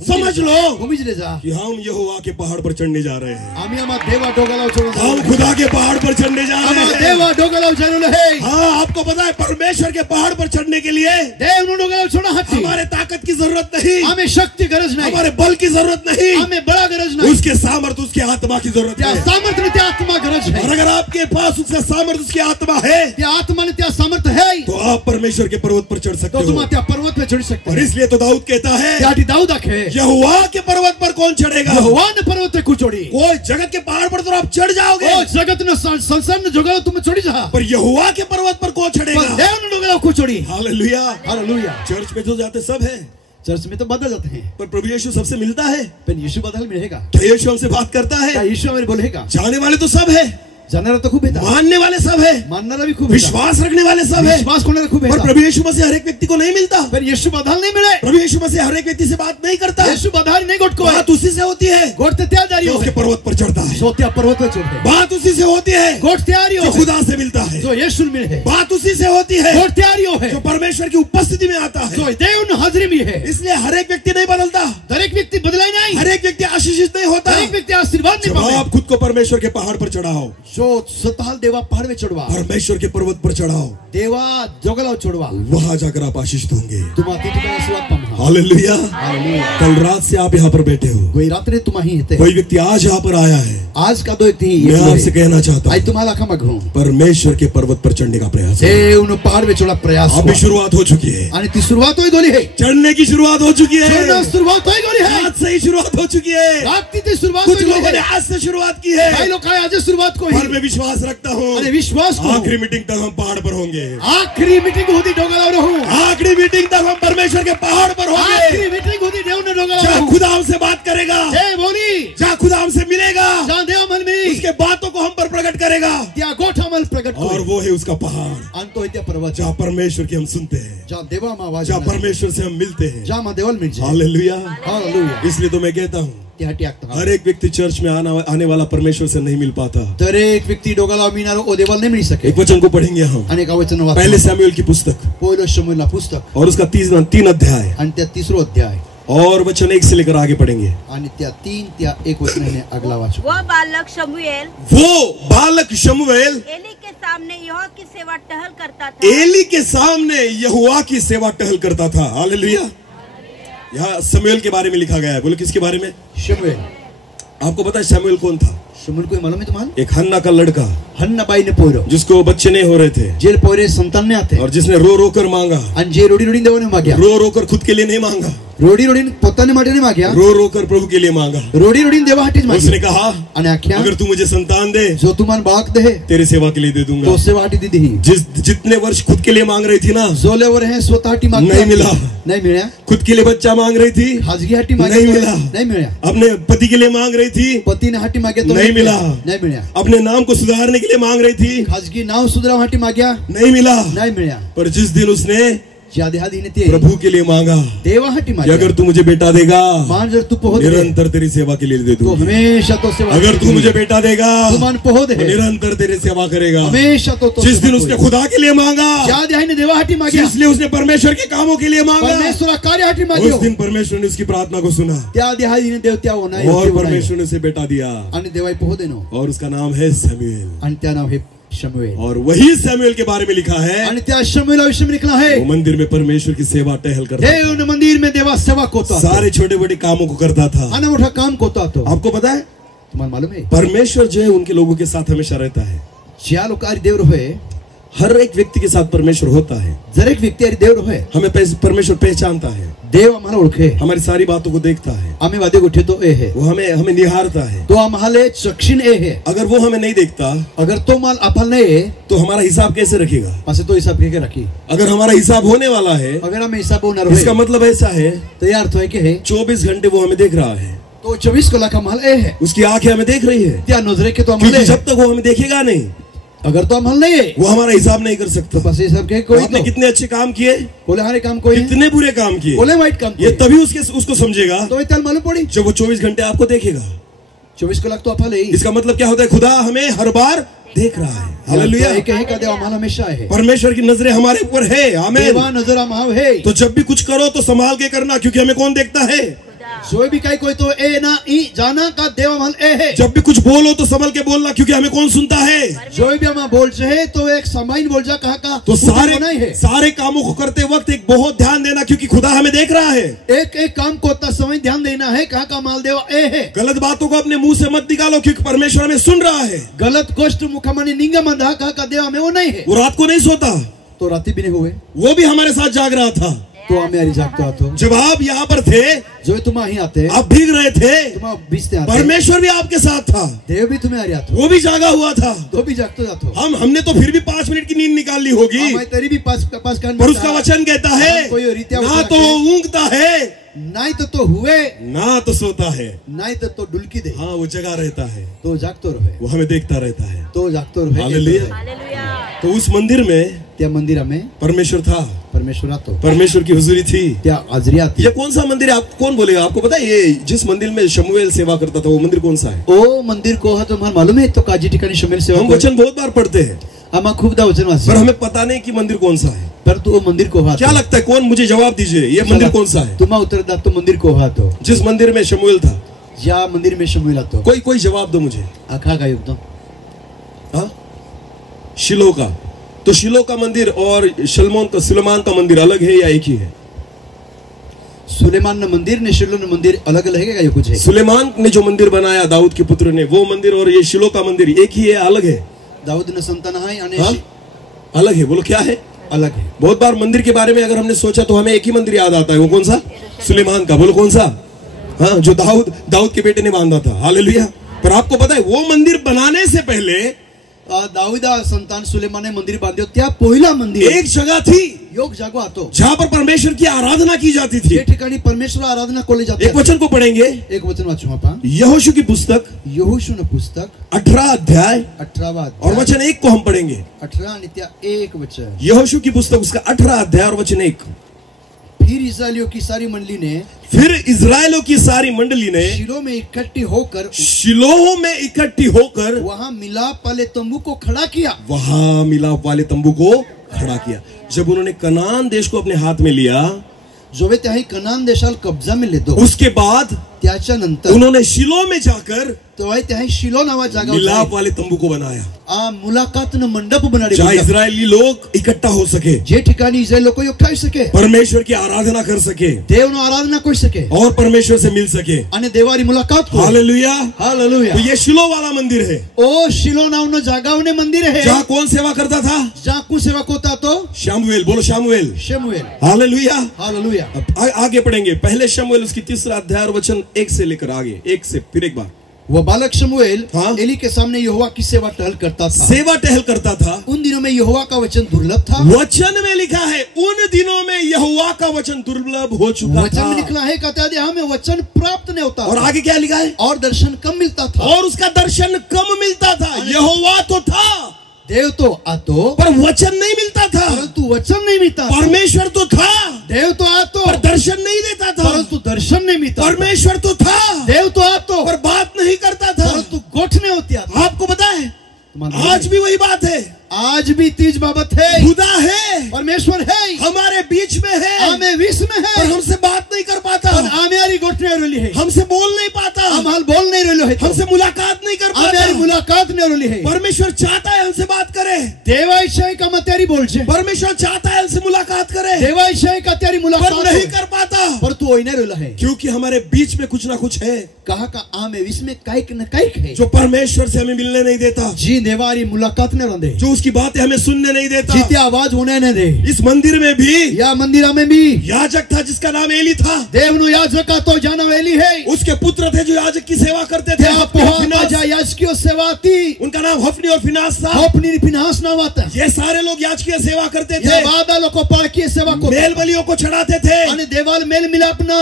समझ लो घूमी ले जा, कि हम यहोवा के पहाड़ पर चढ़ने जा रहे हैं, हम यहाँ देवा डोगला चढ़ो, हम खुदा के पहाड़ पर चढ़ने जा रहे हैं। देवा डोगला चढ़ो है। हाँ, आपको पता है परमेश्वर के पहाड़ पर चढ़ने के लिए देव नो डोगला छोड़ा हटी, हमारे ताकत की जरूरत नहीं, हमें शक्ति गरज नहीं, हमारे बल की जरूरत नहीं, हमें बड़ा गरज नहीं, उसके सामर्थ्य उसकी आत्मा की जरूरत त्या है। सामर्थ्य ने त्या आत्मा गरज है, और अगर आपके पास उसका सामर्थ्य उसकी आत्मा है त्या आत्मा ने त्या सामर्थ्य है, तो आप परमेश्वर के पर्वत पर चढ़ सकते तो तुम हो। त्या पर्वत पे चढ़ सकते और हो। इसलिए तो दाऊद कहता है त्याटी दाऊद आखे यहोवा के पर्वत पर कौन चढ़ेगा? यहोवा ने पर्वत पे कुचोड़ी, कोई जगत के पहाड़ पर तो आप चढ़ जाओगे, ओ जगत ने संसार ने जोगा तुम चढ़ी जा, पर यहोवा के पर्वत पर कौन पर चढ़ेगा? देव ने डोगला कुचोड़ी। हालेलुया। हालेलुया। चर्च में जो जाते सब है, चर्च में तो बदल जाते हैं, पर प्रभु यीशु सबसे मिलता है। पर यीशु बदल मिलेगा, क्या यीशु हमसे बात करता क्या है? यीशु हमें बोलेगा? जाने वाले तो सब है, जानना तो खूब है, मानने वाले सब है, मानना भी खूब है, विश्वास रखने वाले सब है, विश्वास करने खूब है, पर प्रभु यीशु मसीह हर एक व्यक्ति को नहीं मिलता। पर यीशु बदल नहीं मिले, प्रभु यीशु मसीह हर एक व्यक्ति से बात नहीं करता। यीशु बदल नहीं गोट को है, बात उसी से होती है गोट तैयारी जो हो, उसके पर्वत पर चढ़ता है। सोत्या पर्वत पे चढ़ते, बात उसी से होती है गोट तैयारी जो हो, खुदा से मिलता है। जो यीशु मिले है, बात उसी से होती है गोट तैयारी हो है, जो परमेश्वर की उपस्थिति में आता जो है। देव ने हाजिरी में है। इसलिए हर एक व्यक्ति नहीं बदलता, दरेक व्यक्ति बदला ही नहीं, हर एक व्यक्ति आशीषित नहीं होता। एक व्यक्ति आशीर्वाद नहीं जब पावे आप खुद को परमेश्वर के पहाड़ पर चढ़ाओ, जो स्वतः देवा पहाड़ में चढ़वा, परमेश्वर के पर्वत पर चढ़ाओ, देवा जगलाव चढ़वा, वहां जाकर आप आशीषित होंगे। तुम अतिथि का आशीर्वाद पाना। हालेलुया। हालेलुया। कल रात से आप यहाँ पर बैठे हो, कोई रात्री तुम्ही येते, कोई व्यक्ति आज यहाँ पर आया है। आज का दो व्यक्ती मैं आपसे कहना चाहता आई हूँ, तुम्हाला का मागू परमेश्वर के पर्वत पर चढ़ने का प्रयास है। देव पहाड़ में चढ़ा प्रयास अभी शुरुआत हो चुकी है, आणि ती सुरुवात होई दोली है, चढ़ने की शुरुआत हो चुकी है, चढ़ना सुरुवात होई दोली है, आज से ही शुरुआत हो चुकी है। रात की सुरुवात कुछ होई दोली लोगों ने है। आज से शुरुआत की है, कई लोग आज शुरुआत को और ही मैं विश्वास रखता हूँ अरे विश्वास को आखिरी मीटिंग तक हम पहाड़ पर होंगे। आखिरी मीटिंग होती डोंगरावर रहूं, आखिरी मीटिंग तक हम परमेश्वर के पहाड़ पर होंगे। आखिरी मीटिंग होती देव ने डोंगरावर जहाँ रहूं, खुदा हमसे बात करेगा, हे बोली जहाँ खुदा हमसे मिलेगा, जहाँ देव मन में उसके बातों को हम पर प्रकट करेगा, त्या गोठा मन प्रकट और करे, वो है उसका पहाड़ अंत होई त्या पर्वत, जहाँ परमेश्वर की हम सुनते हैं, जहाँ देवा मा आवाज जहाँ परमेश्वर से हम मिलते हैं। जहाँ मा देवल मिल जाए। हालेलुया। हालेलुया। इसलिए तो मैं कहता हूँ, त्या टाकता हर एक व्यक्ति चर्च में आने वाला परमेश्वर से नहीं मिल पाता। तर एक व्यक्ती डोगाला मिळणारो ओ देवाला नाही मिळू शके। एक वचन को पढ़ेंगे हम, अनेक वचन वाच, पहले सैमुएल की पुस्तक पहिलं शमूएलला पुस्तक और उसका 3 अध्याय आणि त्या 3रो अध्याय और वचन 1 से लेकर आगे पढ़ेंगे। आणि त्या 3 त्या 1 वचनाने अगला वाचू। वो बालक शमूएल एली के सामने यहोवा की सेवा टहल करता था। एली के सामने यहोवा की सेवा टहल करता था। हालेलुया। यहाँ शमूएल के बारे में लिखा गया है। बोलो किसके बारे में? शमूएल। आपको पता है शमूएल कौन था? शमूएल कोई मालूम है तुम्हाला? एक हन्ना का लड़का, हन्नाबाई ने पोरं, जिसको बच्चे नहीं हो रहे थे, जे पोरे संतान ने आते और जिसने रो रो कर मांगा, आणि जे रोडी रोडी देवाने माग्या, रो रो कर खुद के लिए नहीं मांगा, रोडी रोडी पोताने माटे नहीं माग्या, रो रो कर प्रभु के लिए मांगा। रोडी रोडी देवाहाटीच उसने माग्या कहा, आणि आख्या अगर तू मुझे संतान दे, जो तुम्हाला बाळक दे तेरी सेवा के लिए दे दूंगा। तो सेवाहाटी दीदी ही जितने वर्ष खुद के लिए मांग रही थी ना, जोल्यावर है स्वतःहाटी मागते नहीं मिला। नहीं मिळ्या। खुद के लिए बच्चा मांग रही थी, खाजगी हाटी मागे नहीं मिला। नहीं मिळ्या। अपने पति के लिए मांग रही थी, पतीने हाटी मागे तो नहीं मिला। नहीं मिळ्या। अपने नाम को सुधारने के लिए मांग रही थी, खाजगी नाव सुधराव हाटी माग्या नहीं मिला। नहीं मिळ्या। पर जिस दिन उसने ज्यादा ते प्रभु के लिए मांगा देवाहाटी कि माग्या, अगर तू मुझे बेटा देगा, मान जर तू पोहो दे निरंतर तेरी सेवा के लिए दे तो दूंगा। हमेशा तो सेवा अगर तू मुझे बेटा देगा, तू मान पोहो दे तो निरंतर तेरी सेवा करेगा। हमेशा तो जिस दिन उसने खुदा के लिए मांगा, ज्यादा है ने देवाहाटी माग्या, इसलिए उसने परमेश्वर के कामों के लिए मांगा, परमेश्वर कार्याहाटी उस माग्यो, दिन परमेश्वर ने उसकी प्रार्थना को सुना त्या देहाने देव त्या होणार और परमेश्वर ने उसे बेटा दिया, आणि देवाई पोहो देनो, और उसका नाम है शमूएल। आणि त्या नाव हे शमूएल। और वही शमूएल के बारे में लिखा है, आणि त्या शमूएला विषय में लिखला है, वो मंदिर में परमेश्वर की सेवा टहल करता था। देव मंदिर में देवा सेवा कोता, सारे छोटे बड़े कामों को करता था। आणि मोठा काम कोता तो। आपको पता है, तुम्हाला मालूम है, परमेश्वर जो है उनके लोगों के साथ हमेशा रहता है। ज्या लोक आरी देव रहे, हर एक व्यक्ति के साथ परमेश्वर होता है। जर एक व्यक्ती आरी देव रहे, हमें परमेश्वर पहचानता है, देव आम्हाला ओळखे, हमारी सारी बातों को देखता है, आम्ही वादे गोठे तो ए है, वो हमें निहारता है। तो आम्हाला चक्षिण ए है। अगर वो हमें नहीं देखता अगर तो माल आपल नहीं तो हमारा हिसाब कैसे रखेगा? असे तो हिसाब के रखी। अगर हमारा हिसाब होने वाला है, अगर हमें हिसाब होणार इसका मतलब ऐसा है, तो यार अर्थ है कि है 24 घंटे वो हमें देख रहा है, तो 24 कलाक आम्हाला ए है, उसकी आंखें हमें देख रही है। त्या नजरे के तो आम्हाला क्योंकि ए है। जब तक वो हमें देखेगा नहीं, अगर तो आम्हाला नहीं है, वो हमारा हिसाब नहीं कर तो सकता। बस हिसाब के कोई आपने तो कितने अच्छे काम किए, बोले हरे काम कोई है, कितने बुरे काम किए, बोले वाइट काम ये कोई, तभी उसको समझेगा तो त्याला मालूम पड़ी जब वो 24 घंटे आपको देखेगा। 24 कलाक तो आपला इसका मतलब क्या होता है? खुदा हमें हर बार देख रहा है। हालेलुया। एक है का देव आम्हाला हमेशा है, परमेश्वर की नजरें हमारे ऊपर है। आमीन। देवा नजर आम्हाला है। तो जब भी कुछ करो तो संभाल के करना, क्योंकि हमें कौन देखता है? जो भी काय कोई तो ए ना ई जाना का देव आम्हाला ए है। जब भी कुछ बोलो तो संभल के बोलना, क्योंकि हमें कौन सुनता है? जो भी हम बोल है तो एक समाइन बोल जा कहा का तो नहीं है। सारे कामों को करते वक्त एक बहुत ध्यान देना, क्योंकि खुदा हमें देख रहा है। एक एक काम को उतना समय ध्यान देना है, कहा का माल देवा ए है। गलत बातों को अपने मुंह से मत निकालो, क्योंकि परमेश्वर हमें सुन रहा है। गलत गोष्ट मुखमनी निंगा मंदा कहा का देवा में वो नहीं है। वो रात को नहीं सोता, तो राती भी नहीं हुए, वो भी हमारे साथ जाग रहा था। तो हमें अरी जागतो आतो, जब आप यहाँ पर थे, जो तुम ही आते, आप भीग रहे थे, तुम बीचते आते, परमेश्वर भी आपके साथ था, देव भी तुम्हें अरी आतो, वो भी जागा हुआ था। तो भी जागतो जातो। हमने तो फिर भी 5 मिनट की नींद निकाल ली होगी, हमें तेरी भी पास कान पर उसका वचन कहता है, कोई रीतिया ना तो ऊँगता है, नहीं तो हुए, ना तो सोता है, नहीं तो डुलकी दे। हाँ वो जगा रहता है, तो जागतो रहे, वो हमें देखता रहता है। तो जागतो रहे। हालेलुया। हालेलुया। तो उस मंदिर में त्या मंदिरा में परमेश्वर था, परमेश्वर आतो, परमेश्वर की हुजूरी थी। त्या हाजरी आती। ये कौन सा मंदिर है? आप कौन बोलेगा? आपको पता है ये जिस मंदिर में शमूएल सेवा करता था, वो मंदिर कौन सा है? ओ मंदिर को है तुम्हाला मालूम है? तो काजी ठिकाणी शमूएल सेवा हम वचन बहुत बार पढ़ते हैं, आम्हा खूपदा वचन पर वाचतो, हमें पता नहीं कि मंदिर कौन सा है। पर तो मंदिर को हातो। क्या लगता है? कौन मुझे जवाब दीजिए, ये मंदिर कौन सा है? तुम्हा उत्तर दा तो मंदिर को हातो। जिस मंदिर में शमूएल था, ज्या मंदिर में शमूएल आतो कोई कोई जवाब दो मुझे। आखा का युग तो हाँ, शिलो का। तो शिलो का मंदिर और सुलेमान का मंदिर अलग है या एक ही है? सुलेमान न मंदिर ने शिलो न मंदिर अलग अलग है क्या? ये कुछ है? सुलेमान ने जो मंदिर बनाया दाऊद के पुत्र ने, वो मंदिर और ये शिलो का मंदिर एक ही है, अलग है? दाऊद न संतान है अने हाँ? अलग है। बोलो क्या है? अलग है। बहुत बार मंदिर के बारे में अगर हमने सोचा तो हमें एक ही मंदिर याद आता है, वो कौन सा? सुलेमान का। बोलो कौन सा? हाँ, जो दाऊद के बेटे ने बांधा था। हालेलुया। पर आपको पता है वो मंदिर बनाने से पहले दाऊदा संतान सुलेमान ने मंदिर बांध्यो त्या पहिला मंदिर एक जगह थी योग जागो आतो जहां पर परमेश्वर की आराधना की जाती थी। ये ठिकाणी परमेश्वर आराधना कोले जाते। एक वचन को पढ़ेंगे, एक वचन वाचू आपण यहोशू की पुस्तक यहोशू न पुस्तक 18 अध्याय 18वां और वचन 1 को हम पढ़ेंगे। 18 आणि त्या 1 वचन। यहोशू की पुस्तक उसका 18 अध्याय और वचन 1। फिर इस्राएलियों की सारी मंडली ने शिलो में इकट्ठी होकर शिलोह में इकट्ठी होकर वहां मिलाप वाले तंबू को खड़ा किया। वहां मिलाप वाले तंबू को खड़ा किया। जब उन्होंने कनान देश को अपने हाथ में लिया, जो वे त्याही कनान देशाला कब्जा में लेतो, उसके बाद त्याच्यानंतर उन्होंने शिलो में जाकर तो त्याही शिलो नावा जागा मिलाप वाले तंबू को बनाया, मुलाकात न मंडप बनाडे, जहां इजरायली लोग इकट्ठा हो सके, जे ठिकाणी इस्राएल लोक एकठाई सके, परमेश्वर की आराधना कर सके, देवनो आराधना कर सके और परमेश्वर से मिल सके आणि देवारी मुलाकात को। Hallelujah, hallelujah. तो ये शिलो वाला मंदिर है। ओ शिलो नावनो जागावने मंदिर है, जहां कौन सेवा करता था? जहां को सेवक होता तो शमूएल। बोलो शमूएल। शमूएल। Hallelujah, hallelujah. अब आगे पढ़ेंगे। पहले शमूएल उसकी 3 अध्याय और वचन 1 से लेकर आगे 1 से फिर एक बार। वह बालक शमूएल हाँ? एली के सामने यहोवा की सेवा टहल करता था। सेवा टहल करता था। उन दिनों में यहोवा का वचन दुर्लभ था। वचन में लिखा है उन दिनों में यहोवा का वचन दुर्लभ हो चुका वचन था। में लिखा है कहते हमें वचन प्राप्त नहीं होता और आगे क्या लिखा है? और दर्शन कम मिलता था। और उसका दर्शन कम मिलता था। यहोवा तो था, देव तो आतो, पर वचन नहीं मिलता था। परंतु वचन नहीं मिलता। परमेश्वर तो था, देव तो आतो, पर दर्शन नहीं देता था। परंतु दर्शन नहीं मिलता। परमेश्वर तो था, देव तो आतो, पर बात नहीं करता था। परंतु गोठने होती। आपको पता है आज भी वही बात है। आज भी तीज बाबत है। खुदा है, परमेश्वर है, हमारे बीच में है, हमें विश्व में है, पर हमसे बात नहीं कर पाता। हमारी गोठने रोली है, हमसे बोल नहीं पाता, हम हाल बोल नहीं रोलो है, हमसे मुलाकात नहीं कर पाता। हमारी मुलाकात नहीं रोली है। परमेश्वर चाहता है हमसे बात करे। देवाशय का मत्यारी बोल छे। परमेश्वर चाहता है हमसे मुलाकात करे। देवाशय का त्यारी मुलाकात पर नहीं कर पाता, पर तू ओई नहीं रोला है, क्योंकि हमारे बीच में कुछ ना कुछ है। कहा का आमे विश्व में काइक न काइक है, जो परमेश्वर से हमें मिलने नहीं देता, जी देवारी मुलाकात नहीं रंदे, जो उसकी बातें हमें सुनने नहीं देता, जीते आवाज होने नहीं दे। इस मंदिर में भी, या मंदिर में भी याजक था जिसका नाम एली था। देवनु याजक का तो जाना एली है। उसके पुत्र थे जो याजक की सेवा करते थे। याजकीय सेवा थी, उनका नाम हफनी और फिनास था। हफनी फिनास नाम आता। ये सारे लोग याजकीय सेवा करते थे। वादा लोगों पालकीय सेवा को मेल बलियों को चढ़ाते थे। आणि देवाल मेल मिलापना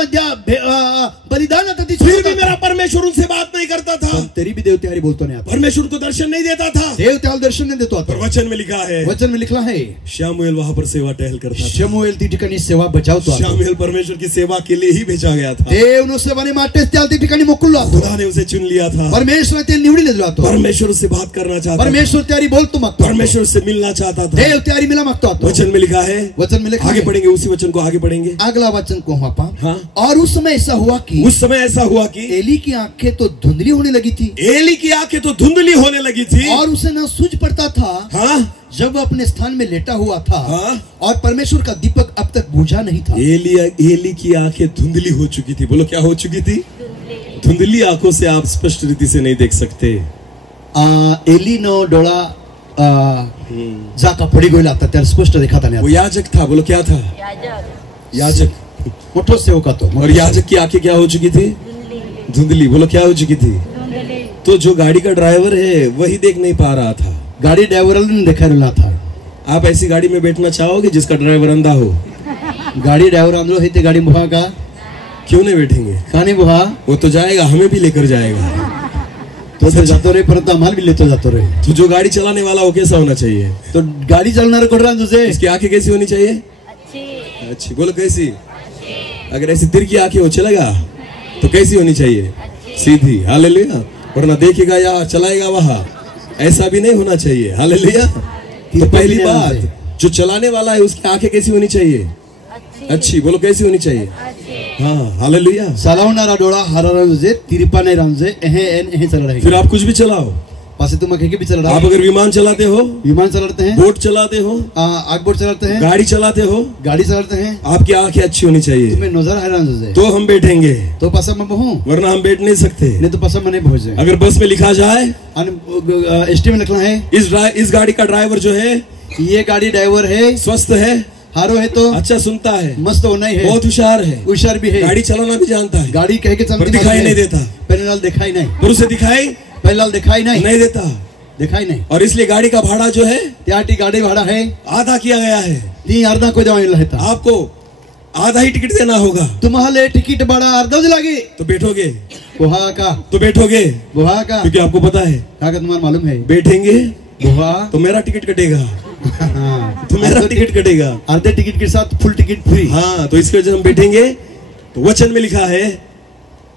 बलिदान फिर भी मेरा परमेश्वर उनसे बात नहीं करता था। तेरी भी देव त्यारी बोलतो नहीं आता। परमेश्वर को दर्शन नहीं देता था। देव त्याल दर्शन नहीं देतो आता। वचन में लिखा है, वचन में लिखा है शमूएल वहां पर सेवा टहल करता था। शमूएल ती ठिकाणी सेवा बजावतो। शमूएल परमेश्वर की सेवा के लिए ही भेजा गया था। देवनु सेवाने माटे त्याल ती ठिकाणी मोकललो आतो। खुदा ने उसे चुन लिया था। परमेश्वर ते निवडलेलो आतो। परमेश्वर उससे बात करना चाहता था। परमेश्वर त्यारी बोलतो मागतो। परमेश्वर से मिलना चाहता था। देव त्यारी मिला मागतो आतो। वचन में लिखा है, वचन में लिखा आगे पढ़ेंगे, उसी वचन को आगे पढ़ेंगे। अगला वचन को हम हाँ? और उस समय ऐसा हुआ कि एली की आंखें तो धुंधली होने लगी थी। एली की आंखें तो धुंधली होने लगी थी और उसे ना सूझ पड़ता था। हाँ? जब वह अपने स्थान में लेटा हुआ था। हाँ? और परमेश्वर का दीपक अब तक बुझा नहीं था। एली की आंखें धुंधली हो चुकी थी। बोलो क्या हो चुकी थी? धुंधली आंखों से आप स्पष्ट रीति से नहीं देख सकते। एली नो डोळा जाका पड़ी गई आता त्याला स्पष्ट दिखाता नहीं। वो याजक था। बोलो क्या था? याजक। मोठो सेवक तो। और याजक की आंखें क्या हो चुकी थी? धुंधली। बोलो क्या हो चुकी थी? तो जो गाड़ी का ड्राइवर है वही देख नहीं पा रहा था। गाड़ी ड्राइवर ने देखा नहीं था। आप ऐसी गाड़ी में बैठना चाहोगे जिसका ड्राइवर अंधा हो? गाड़ी ड्राइवर अंधो है तो गाड़ी बुहा का क्यों नहीं बैठेंगे? कहानी बुहा वो तो जाएगा, हमें भी लेकर जाएगा। तो जातो रहे, परंतु हमारे भी लेते जातो रहे। तो जो गाड़ी चलाने वाला वो कैसा होना चाहिए? तो गाड़ी चलना कर रहा तुझे, इसकी आंखें कैसी होनी चाहिए? अच्छी। बोलो कैसी? अगर ऐसी तिरकी आंखें हो चलेगा तो कैसी होनी चाहिए? सीधी। हालेलुया। वरना देखेगा या चलाएगा वहां, ऐसा भी नहीं होना चाहिए। हालेलुया। तो पहली बात, जो चलाने वाला है उसकी आंखें कैसी होनी चाहिए? अच्छी। बोलो कैसी होनी चाहिए? हाँ hallelujah. Salauna dola hararanze tiripane ranze ehe चल रहे फिर आप कुछ भी चलाओ, पासे तुम कहीं भी चल रहा आप है। अगर विमान चलाते हो, विमान चलाते हैं, बोट चलाते हो, आग बोट चलाते हैं, गाड़ी चलाते हो, गाड़ी चलाते हैं, आपकी आंखें अच्छी होनी चाहिए, तुम्हें नजर हरान तो हम बैठेंगे, तो पासा में बहु वरना हम बैठ नहीं सकते। नहीं तो पासा में नहीं पहुंचे। अगर बस में लिखा जाए एसटी में लिखना है इस गाड़ी का ड्राइवर जो है ये गाड़ी ड्राइवर है, स्वस्थ है, हारो है, तो अच्छा सुनता है, मस्त होना ही है, बहुत होशियार है, होशियार भी है, गाड़ी चलाना भी जानता है, गाड़ी कह के पर दिखाई नहीं देता, पहले लाल दिखाई नहीं, पर उसे दिखाई पहले लाल दिखाई नहीं देता, दिखाई नहीं। और इसलिए गाड़ी का भाड़ा जो है त्याटी गाड़ी भाड़ा है आधा किया गया है। ती अर्धा को जाओ रहता, आपको आधा ही टिकट देना होगा, तुम्हारे टिकट भाड़ा अर्धा लगे तो बैठोगे, बुहा का तो बैठोगे, बुहा का क्योंकि आपको पता है क्या तुम्हारा मालूम है, बैठेंगे बुहा तो मेरा टिकट कटेगा, हाँ, तो मेरा टिकट कटेगा, आधे टिकट के साथ फुल टिकट फ्री। हाँ, तो इसके वजह हम बैठेंगे। तो वचन में लिखा है,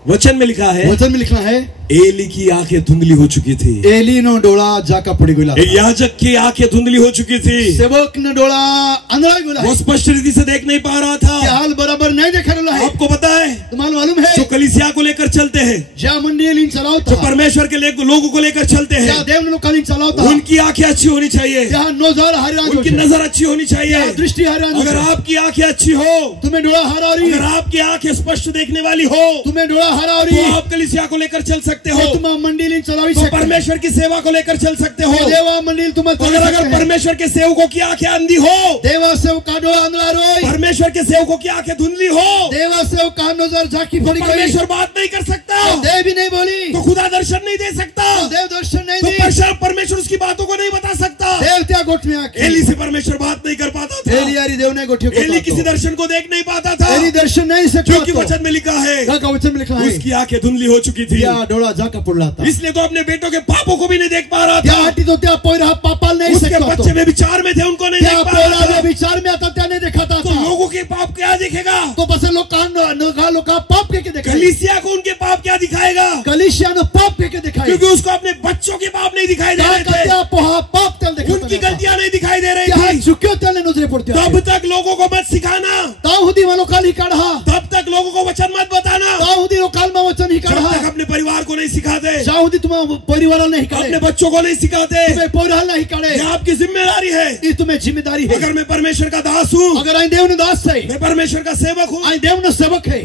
वचन में लिखा है, वचन में लिखना है एली की आंखें धुंधली हो चुकी थी, एली नो डोला जाका पड़ी गोला, एक याजक की आंखें धुंधली हो चुकी थी, सेवक ने डोला अंधड़ा गोला, वो स्पष्ट रीति से देख नहीं पा रहा था, हाल बराबर नहीं देखा रहा है। आपको पता है तुम्हारा मालूम है जो कलीसिया को लेकर चलते हैं, ज्या मंडी लीन चलाओ जो परमेश्वर के लोगों को लेकर चलते क्या हैं, देव लोग लीन चलाओ था, उनकी आंखें अच्छी होनी चाहिए, क्या नजर हरियाण, उनकी नजर अच्छी होनी चाहिए, दृष्टि हरियाण। अगर आपकी आंखें अच्छी हो, तुम्हें डोला हरा रही, अगर आपकी आंखें स्पष्ट देखने वाली हो, तुम्हें डोला हरा तो रही, आप कलीसिया को लेकर चल सकते हो, तुम मंडी लीन चलावी तो सकते, परमेश्वर की सेवा को लेकर चल सकते हो। देवा मंडी तुम अगर परमेश्वर के सेवकों की आंखें अंधी हो, देवा सेव का डोला अंधड़ा रोई, परमेश्वर के सेवकों की आंखें धुंधली हो, देवा सेव का नजर झाकी पड़ी गई, परमेश्वर बात नहीं कर सकता, देव भी नहीं बोली, तो खुदा दर्शन नहीं दे सकता, देव दर्शन नहीं तो दी, परमेश्वर उसकी बातों को नहीं बता सकता। देव त्या गोठ में आके एली से परमेश्वर बात नहीं कर पाता था, एली यारी देव ने गोठियों को एली किसी दर्शन को देख नहीं पाता था, एली दर्शन नहीं सकता, क्योंकि वचन में लिखा है, का वचन में लिखा है उसकी आंखें धुंधली हो चुकी थी, या डोला जाका पड़ला था, इसलिए तो अपने बेटों के पापों को भी नहीं देख पा रहा त्या था, हटी तो त्या पोइरा पापाल नहीं उसके सकता, बच्चे में विचार में थे उनको नहीं त्या देख पा रहा पोइरा था, विचार में आता त्या नहीं दिखाता तो था, लोगों के पाप क्या दिखेगा, तो बस लोग कान लोग का पाप के दिखाई, कलीसिया को उनके पाप क्या दिखाएगा, कलीसिया ने पाप के दिखाई, क्योंकि उसको अपने बच्चों के पाप नहीं दिखाई दे रहे थे, त्या पोहा पाप तेल दिखाता, उनकी गलतियां नहीं दिखाई दे रही त्या थी, चुक्यो तेल नजरे पड़ते, तब तक लोगों को मत सिखाना, ताहुदी वालों काल ही काढ़ा, तब तक लोगों को वचन मत बताना, ताहुदी लोग काल में वचन ही जब काढ़ा, तक अपने परिवार को नहीं सिखाते, ताहुदी तुम्हारा परिवार नहीं अपने काढ़े, बच्चों को नहीं सिखाते, तुम्हें पोइरा नहीं काढ़े, ये आपकी जिम्मेदारी है। ये तुम्हें जिम्मेदारी है। अगर मैं परमेश्वर का दास हूँ, अगर आई देव ने दास है, मैं परमेश्वर का सेवक हूँ, आई देव ने सेवक है,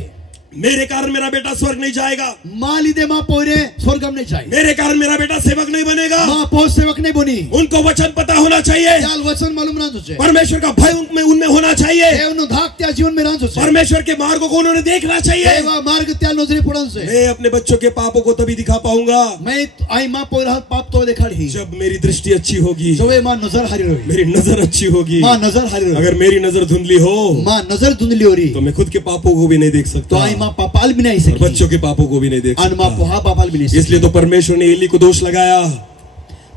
मेरे कारण मेरा बेटा स्वर्ग नहीं जाएगा, माली दे माँ पोरे स्वर्गम नहीं जाए, मेरे कारण मेरा बेटा सेवक नहीं बनेगा, माँ पोस सेवक नहीं बनी, उनको वचन पता होना चाहिए, याल वचन मालूम ना तुझे, परमेश्वर का भय उनमें होना चाहिए, देव ने धाक त्या जीवन में ना तुझे, परमेश्वर के मार्गों को उन्होंने देखना चाहिए। देवा मार्ग त्या नजरे पड़न से, मैं अपने बच्चों के पापों को तभी दिखा पाऊंगा मैं आई माँ पोरा पाप तो देखा रही, जब मेरी दृष्टि अच्छी होगी, जो वे माँ नजर हारी रही, मेरी नजर अच्छी होगी, माँ नजर हारी रही, अगर मेरी नजर धुंधली हो, माँ नजर धुंधली हो रही, तो मैं खुद के पापों को भी नहीं देख तो सकता, आई माँ पापाल भी नहीं और सकी, बच्चों के पापों को भी नहीं देख अन माँ सकता। पोहा पापाल भी नहीं सकी, इसलिए तो परमेश्वर ने एली को दोष लगाया,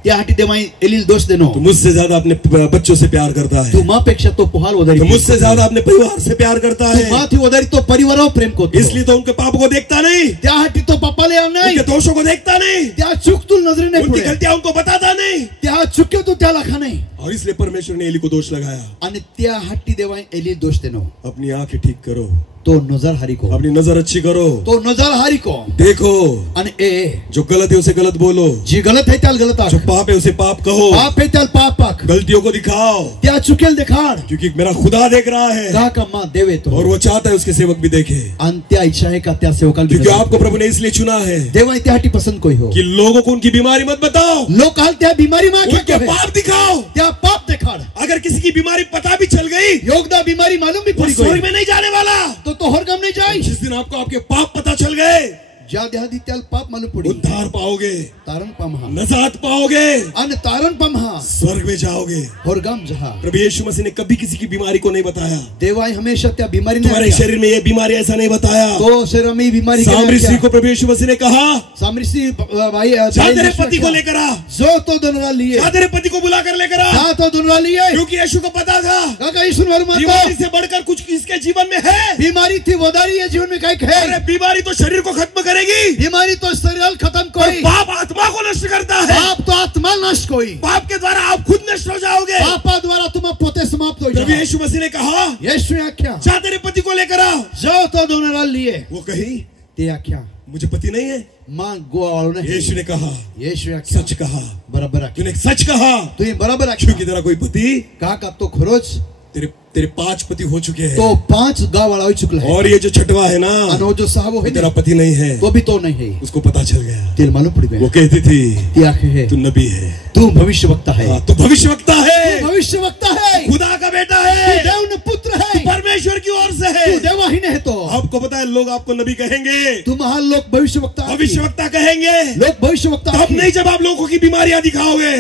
त्या हटी देवाई एलिल दोष देनो, तो मुझसे ज्यादा अपने बच्चों से प्यार करता है, तू माँ पेक्षा तो पोहाल तो वधारी, मुझसे ज्यादा अपने परिवार से प्यार करता तू है, माँ थी वधारी तो परिवार प्रेम को, इसलिए तो उनके पापों को देखता नहीं, त्या हटी तो पापाले आव नाही, उनके दोषों को देखता नहीं, त्या चूक तू नजरे नाही उनकी पुढे, गलतियां उनको बताता नहीं, त्या चुक्यो तू त्या लाखा नाही, और इसलिए परमेश्वर ने एली को दोष लगाया, आणि त्या हट्टी देवाई एलिल दोष देनो, अपनी आंखें ठीक करो, तो नजर हारी को, अपनी नजर अच्छी करो, तो नजर हारी को देखो, आणि ए जो गलत है उसे गलत बोलो, जी गलत है त्याल गलत जो आख, पाप है उसे पाप कहो, पाप है त्याल पाप आख, गलतियों को दिखाओ, त्या चुकेल देखाड, क्योंकि मेरा खुदा देख रहा है, का का माँ देवे तो, और वो चाहता है उसके सेवक भी देखे, आणि त्या इच्छा है का त्या सेवकाल भी क्योंकि आपको प्रभु ने इसलिए चुना है देवाई त्या हट्टी पसंद कोई हो, कि लोगों को उनकी बीमारी मत बताओ, लोक हाल त्या बीमारी माँ उनके क्या पाप दिखाओ, त्या पाप देखाड, अगर किसी की बीमारी पता भी चल गई, योगदा बीमारी मालूम भी वो पड़ी स्वर्ग कोई, में नहीं जाने वाला, तो हर गम नहीं जाए, जिस दिन आपको आपके पाप पता चल गए, ज्या देहादी त्याल पाप मालूम पड़ी, उद्धार पाओगे, तारण पमहा, नजात पाओगे, अन तारण पमहा, स्वर्ग में जाओगे। हर गम जहा, प्रभु यीशु मसीह ने कभी किसी की बीमारी को नहीं बताया, देवाई हमेशा त्या बीमारी तुम्हारे नहीं शरीर में ये बीमारी ऐसा नहीं बताया, तो शरीर में बीमारी सामरी स्त्री को प्रभु यीशु मसीह ने कहा, सामरिसी भाई जा तेरे पति को लेकर आ, जो तो दुनरा लिए, जा तेरे पति को बुला कर लेकर आ, जा तो दुनरा लिए, क्योंकि यीशु को पता था काका यीशु ने माता बीमारी से बढ़कर कुछ इसके जीवन में है, बीमारी थी वदारी है जीवन में कहीं है, अरे बीमारी तो शरीर को खत्म करेगी, बीमारी तो शरीर खत्म कोई, पाप आत्मा को नष्ट करता है, पाप तो आत्मा नष्ट कोई, पाप के द्वारा आप खुद नष्ट हो जाओगे, पापा द्वारा तुम पोते समाप्त हो प्रभु यीशु मसीह ने कहा, येशूने आख्या जा तेरे पति को लेकर आ। जाओ तो दोनों लिए वो कही, ते आख्या मुझे पति नहीं है। मां गोवा वालों ने यीशु ने कहा, येशूने आख्या सच कहा, बराबर आख्या तूने सच कहा, तू बराबर आख्या क्योंकि तेरा कोई पति, कहा का तो खरोच तेरे 5 पति हो चुके हैं, तो 5 गाँव वाला हो चुका है, और ये जो छठवा है ना, अनो जो साहब है तेरा पति नहीं है, तो भी तो नहीं है। उसको पता चल गया। तेल मालूम पड़ गया। वो कहती थी, ते आखे तू नबी है, तू भविष्यवक्ता है, हाँ, तू भविष्यवक्ता है, भविष्यवक्ता है, खुदा का बेटा तू है, देव न पुत्र है, परमेश्वर की ओर से तू है। देवहीन है। तो आपको पता है लोग आपको नबी कहेंगे, तू महान लोग भविष्यवक्ता भविष्यवक्ता कहेंगे, लोग भविष्यवक्ता तब नहीं जब आप लोगों की बीमारियां दिखाओगे,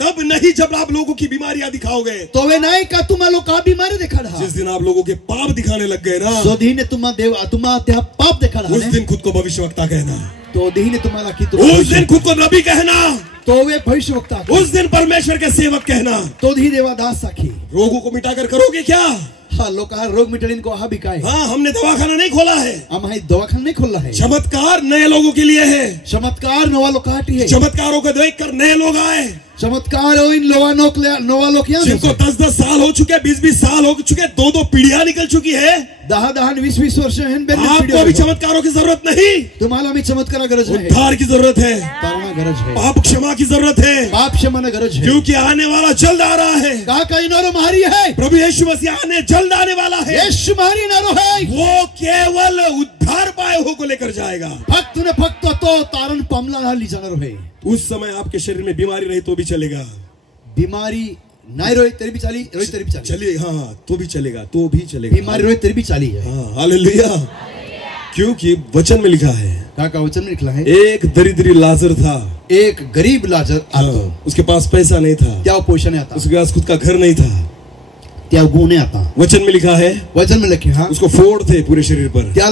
तब नहीं जब आप लोगों की बीमारियां दिखाओगे। तो वे नहीं का तुम लोग का बीमारी देखा रहा, जिस दिन आप लोगों के पाप दिखाने लग गए ना, जो दी ने तुम देव तुम त्या पाप देखा रहा उस दिन खुद को भविष्यवक्ता कहना, तो दी ने तुम्हारा की उस दिन खुद को नबी कहना, तो वे भविष्यवक्ता, उस दिन परमेश्वर के सेवक कहना। तो दी देवादास साखी। रोगों को मिटाकर करोगे क्या? हाँ, लोग कहा रोग मिटन को हाँ बिकाए। हाँ, हमने दवाखाना नहीं खोला है, हमारी दवाखाना नहीं खोला है। चमत्कार नए लोगों के लिए है, चमत्कार नवा लोग काटी है, चमत्कारों को देखकर नए लोग आए। चमत्कार हो इन नवा लोग यहाँ जिनको 10-10 साल हो चुके, 20-20 साल हो चुके, 2-2 पीढ़ियां निकल चुकी है, 10-20 वर्ष आपको भी चमत्कारों की जरूरत नहीं, तुम्हाला भी चमत्कार गरज है, उद्धार की जरूरत है, तारणा गरज है, पाप क्षमा की जरूरत है, पाप क्षमा गरज है, क्योंकि आने वाला जल्द आ रहा है। कहा कहीं नारो मारी है, प्रभु यीशु मसीह जल्द आने वाला है। यीशु मारी नारो है, वो केवल उद्धार पाए हो को लेकर जाएगा। भक्त ने भक्त तो तारण पमला ली जाना है। उस समय आपके शरीर में बीमारी रही तो भी चलेगा, बीमारी नहीं रोई तेरी भी चाली, रोई तेरी भी चाली, चलिए, हाँ, तो भी चलेगा, तो भी चलेगा। बीमारी रोई तेरी भी चाली है। हाँ, हालेलुया, क्योंकि वचन में लिखा है, का वचन में लिखा है, एक दरिद्री लाजर था, एक गरीब लाजर आता, उसके पास पैसा नहीं था, क्या पोषण आता, उसके पास खुद का घर नहीं था, त्या गुण आता। वचन में लिखा है, वचन में लिखे, हाँ, उसको फोड़ थे पूरे शरीर पर, त्या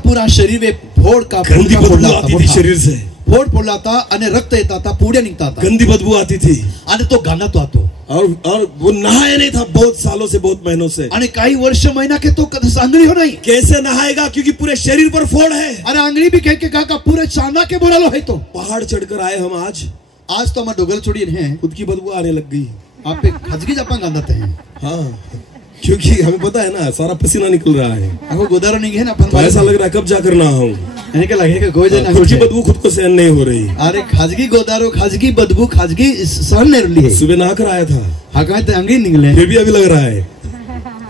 पूरा शरीर में फोड़ का गंदी बदबू आती थी शरीर से, फोड़ पडला था, आणि रक्त येता था, पुढे निघता था, गंदी बदबू आती थी, आणि तो गाना तो आतो, और वो नहाया नहीं था बहुत सालों से, बहुत महीनों से, आणि काही वर्ष महीना के तो सांगड़ी हो नहीं, कैसे नहाएगा? क्योंकि पूरे शरीर पर फोड़ है। अरे आंगड़ी भी कह के कहा पूरे चांदा के बोला लो है। तो पहाड़ चढ़कर आए हम आज तो हम डोगल छोड़ी है, खुद की बदबू आने लग गई। आप पे खजगी जापान गांधाते हैं, हाँ, क्योंकि हमें पता है ना सारा पसीना निकल रहा है, आपको गोदारो नहीं है ना, अपन तो ऐसा लग रहा है कब जाकर ना हूँ, क्या लगेगा गोजे ना, खुद की बदबू खुद को सहन नहीं हो रही। अरे खाजगी गोदारो, खाजगी बदबू, खाजगी सहन नहीं रही है। सुबह नहाकर आया था, हाँ कहा तो अंगी निकले, फिर भी अभी लग रहा है,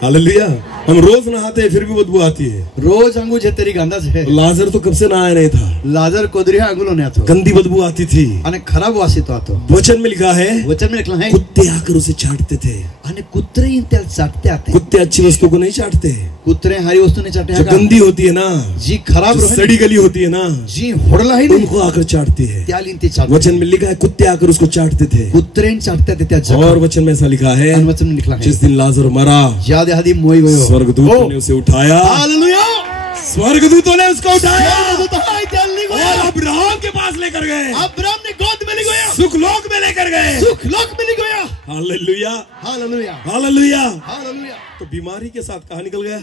हालेलुया, हम रोज नहाते हैं फिर भी बदबू आती है। रोज अंगू जे तेरी गांधा है, लाजर तो कब से नहाया नहीं था, लाजर कोदरिया अंगुलो ने आतो, गंदी बदबू आती थी, आणि खराब वासी तो आतो। वचन में लिखा है, वचन में लिखा है, कुत्ते आकर उसे चाटते थे, आणि कुत्रे इन त्याला चाटते आते। कुत्ते अच्छी वस्तु को नहीं चाटते, कुत्रे हरी वस्तु नहीं चाटते, जो गंदी होती है ना, जी खराब जो सड़ी गली होती है ना, जी होड़ला ही नहीं, उनको आकर चाटती है। त्या लिन ते चाटते। वचन में लिखा है कुत्ते आकर उसको चाटते थे, कुत्रे चाटते थे त्या, और वचन में ऐसा लिखा है, वचन में लिखा है, जिस दिन लाजर मरा, याद आदि मोई गयो, स्वर्गदूतों ने उसे उठाया, हालेलुया, स्वर्गदूतों ने उसको उठाया और अब्राहम के पास लेकर गए, अब्राहम ने गोद में ले गया, सुखलोक में लेकर गए, सुखलोक में ले गया। Hallelujah, hallelujah, hallelujah. हालेलुया। तो बीमारी के साथ कहाँ निकल गया?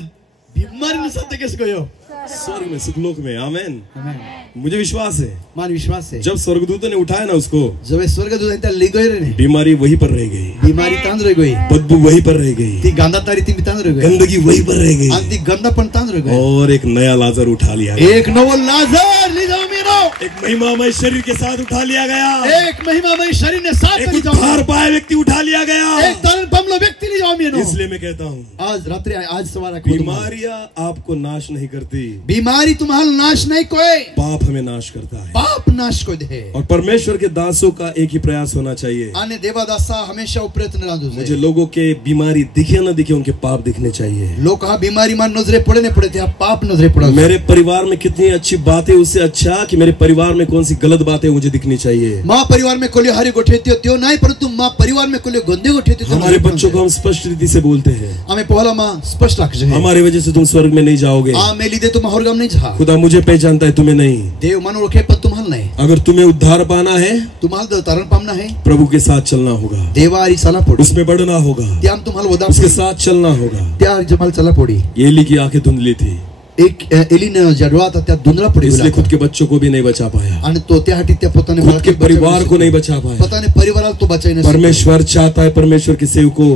बीमारी ने साथ कैसे गयो? स्वर्ग में, सुखलोक में। आमेन। आमेन। मुझे विश्वास है, मान विश्वास है, जब स्वर्गदूतों ने उठाया ना उसको, जब स्वर्गदूत ले गए रे, बीमारी वहीं पर रह गई, बीमारी तांद रह गई, बदबू वहीं पर रह गई, ती गांधा तारी ती तांद रह गई, गंदगी वहीं पर रह गई, आणि ती गंधा पण तांद रह गई, और एक नया लाजर उठा लिया गया, एक नवो लाजर ले जाओ मेरो, एक महिमामय शरीर के साथ उठा लिया गया, एक महिमामय शरीर ने साथ एक ले जाओ, उद्धार पाया व्यक्ति उठा लिया गया। एक तरन पमलो व्यक्ति ले जाओ मेरो। इसलिए मैं कहता हूँ, आज रात्रि, आज सवार बीमारियां आपको नाश नहीं करती, बीमारी तुम्हारा नाश नहीं कोई, पाप हमें नाश करता है, पाप नाश को दे। और परमेश्वर के दासों का एक ही प्रयास होना चाहिए, आने देवादासा हमेशा प्रयत्न रांधू मुझे लोगों के बीमारी दिखे ना दिखे, उनके पाप दिखने चाहिए। लोग कहा बीमारी मान नजरे पड़े नहीं पड़े थे, आप पाप नजरे पड़ा। मेरे परिवार में कितनी अच्छी बातें, उससे अच्छा कि मेरे परिवार में कौन सी गलत बातें मुझे दिखनी चाहिए। माँ परिवार में कोले हरी गोठे त्यो नहीं, परंतु माँ परिवार में कोले गंदे गोठे त्यो। हमारे बच्चों को हम स्पष्ट रीति से बोलते हैं, हमें पहला माँ स्पष्ट रख, हमारे वजह से तुम स्वर्ग में नहीं जाओगे, मैं लीधे तुम हरगम नहीं जा, खुदा मुझे पहचानता है, तुम्हें नहीं। देव मन ओळखे पण तुम्हाला नाही। अगर तुम्हें उद्धार पाना है, तुम्हाला तारण पामना है, प्रभु के साथ चलना होगा, देवारी चला पोडी, उसमें बढ़ना होगा, त्याम तुम्हाला वदा उसके साथ चलना होगा। त्या जमाल चला पोडी। एली की आंखें धुंधली थी, एक एली ने जडवा था, त्या धुंधला पडी, इसलिए खुद के बच्चों को भी नहीं बचा पाया, आणि तो त्या हाटी त्या पोताने खुद के परिवार को नहीं बचा पाया। पोताने परिवाराला तो बचाई नहीं। परमेश्वर चाहता है परमेश्वर के सेवकों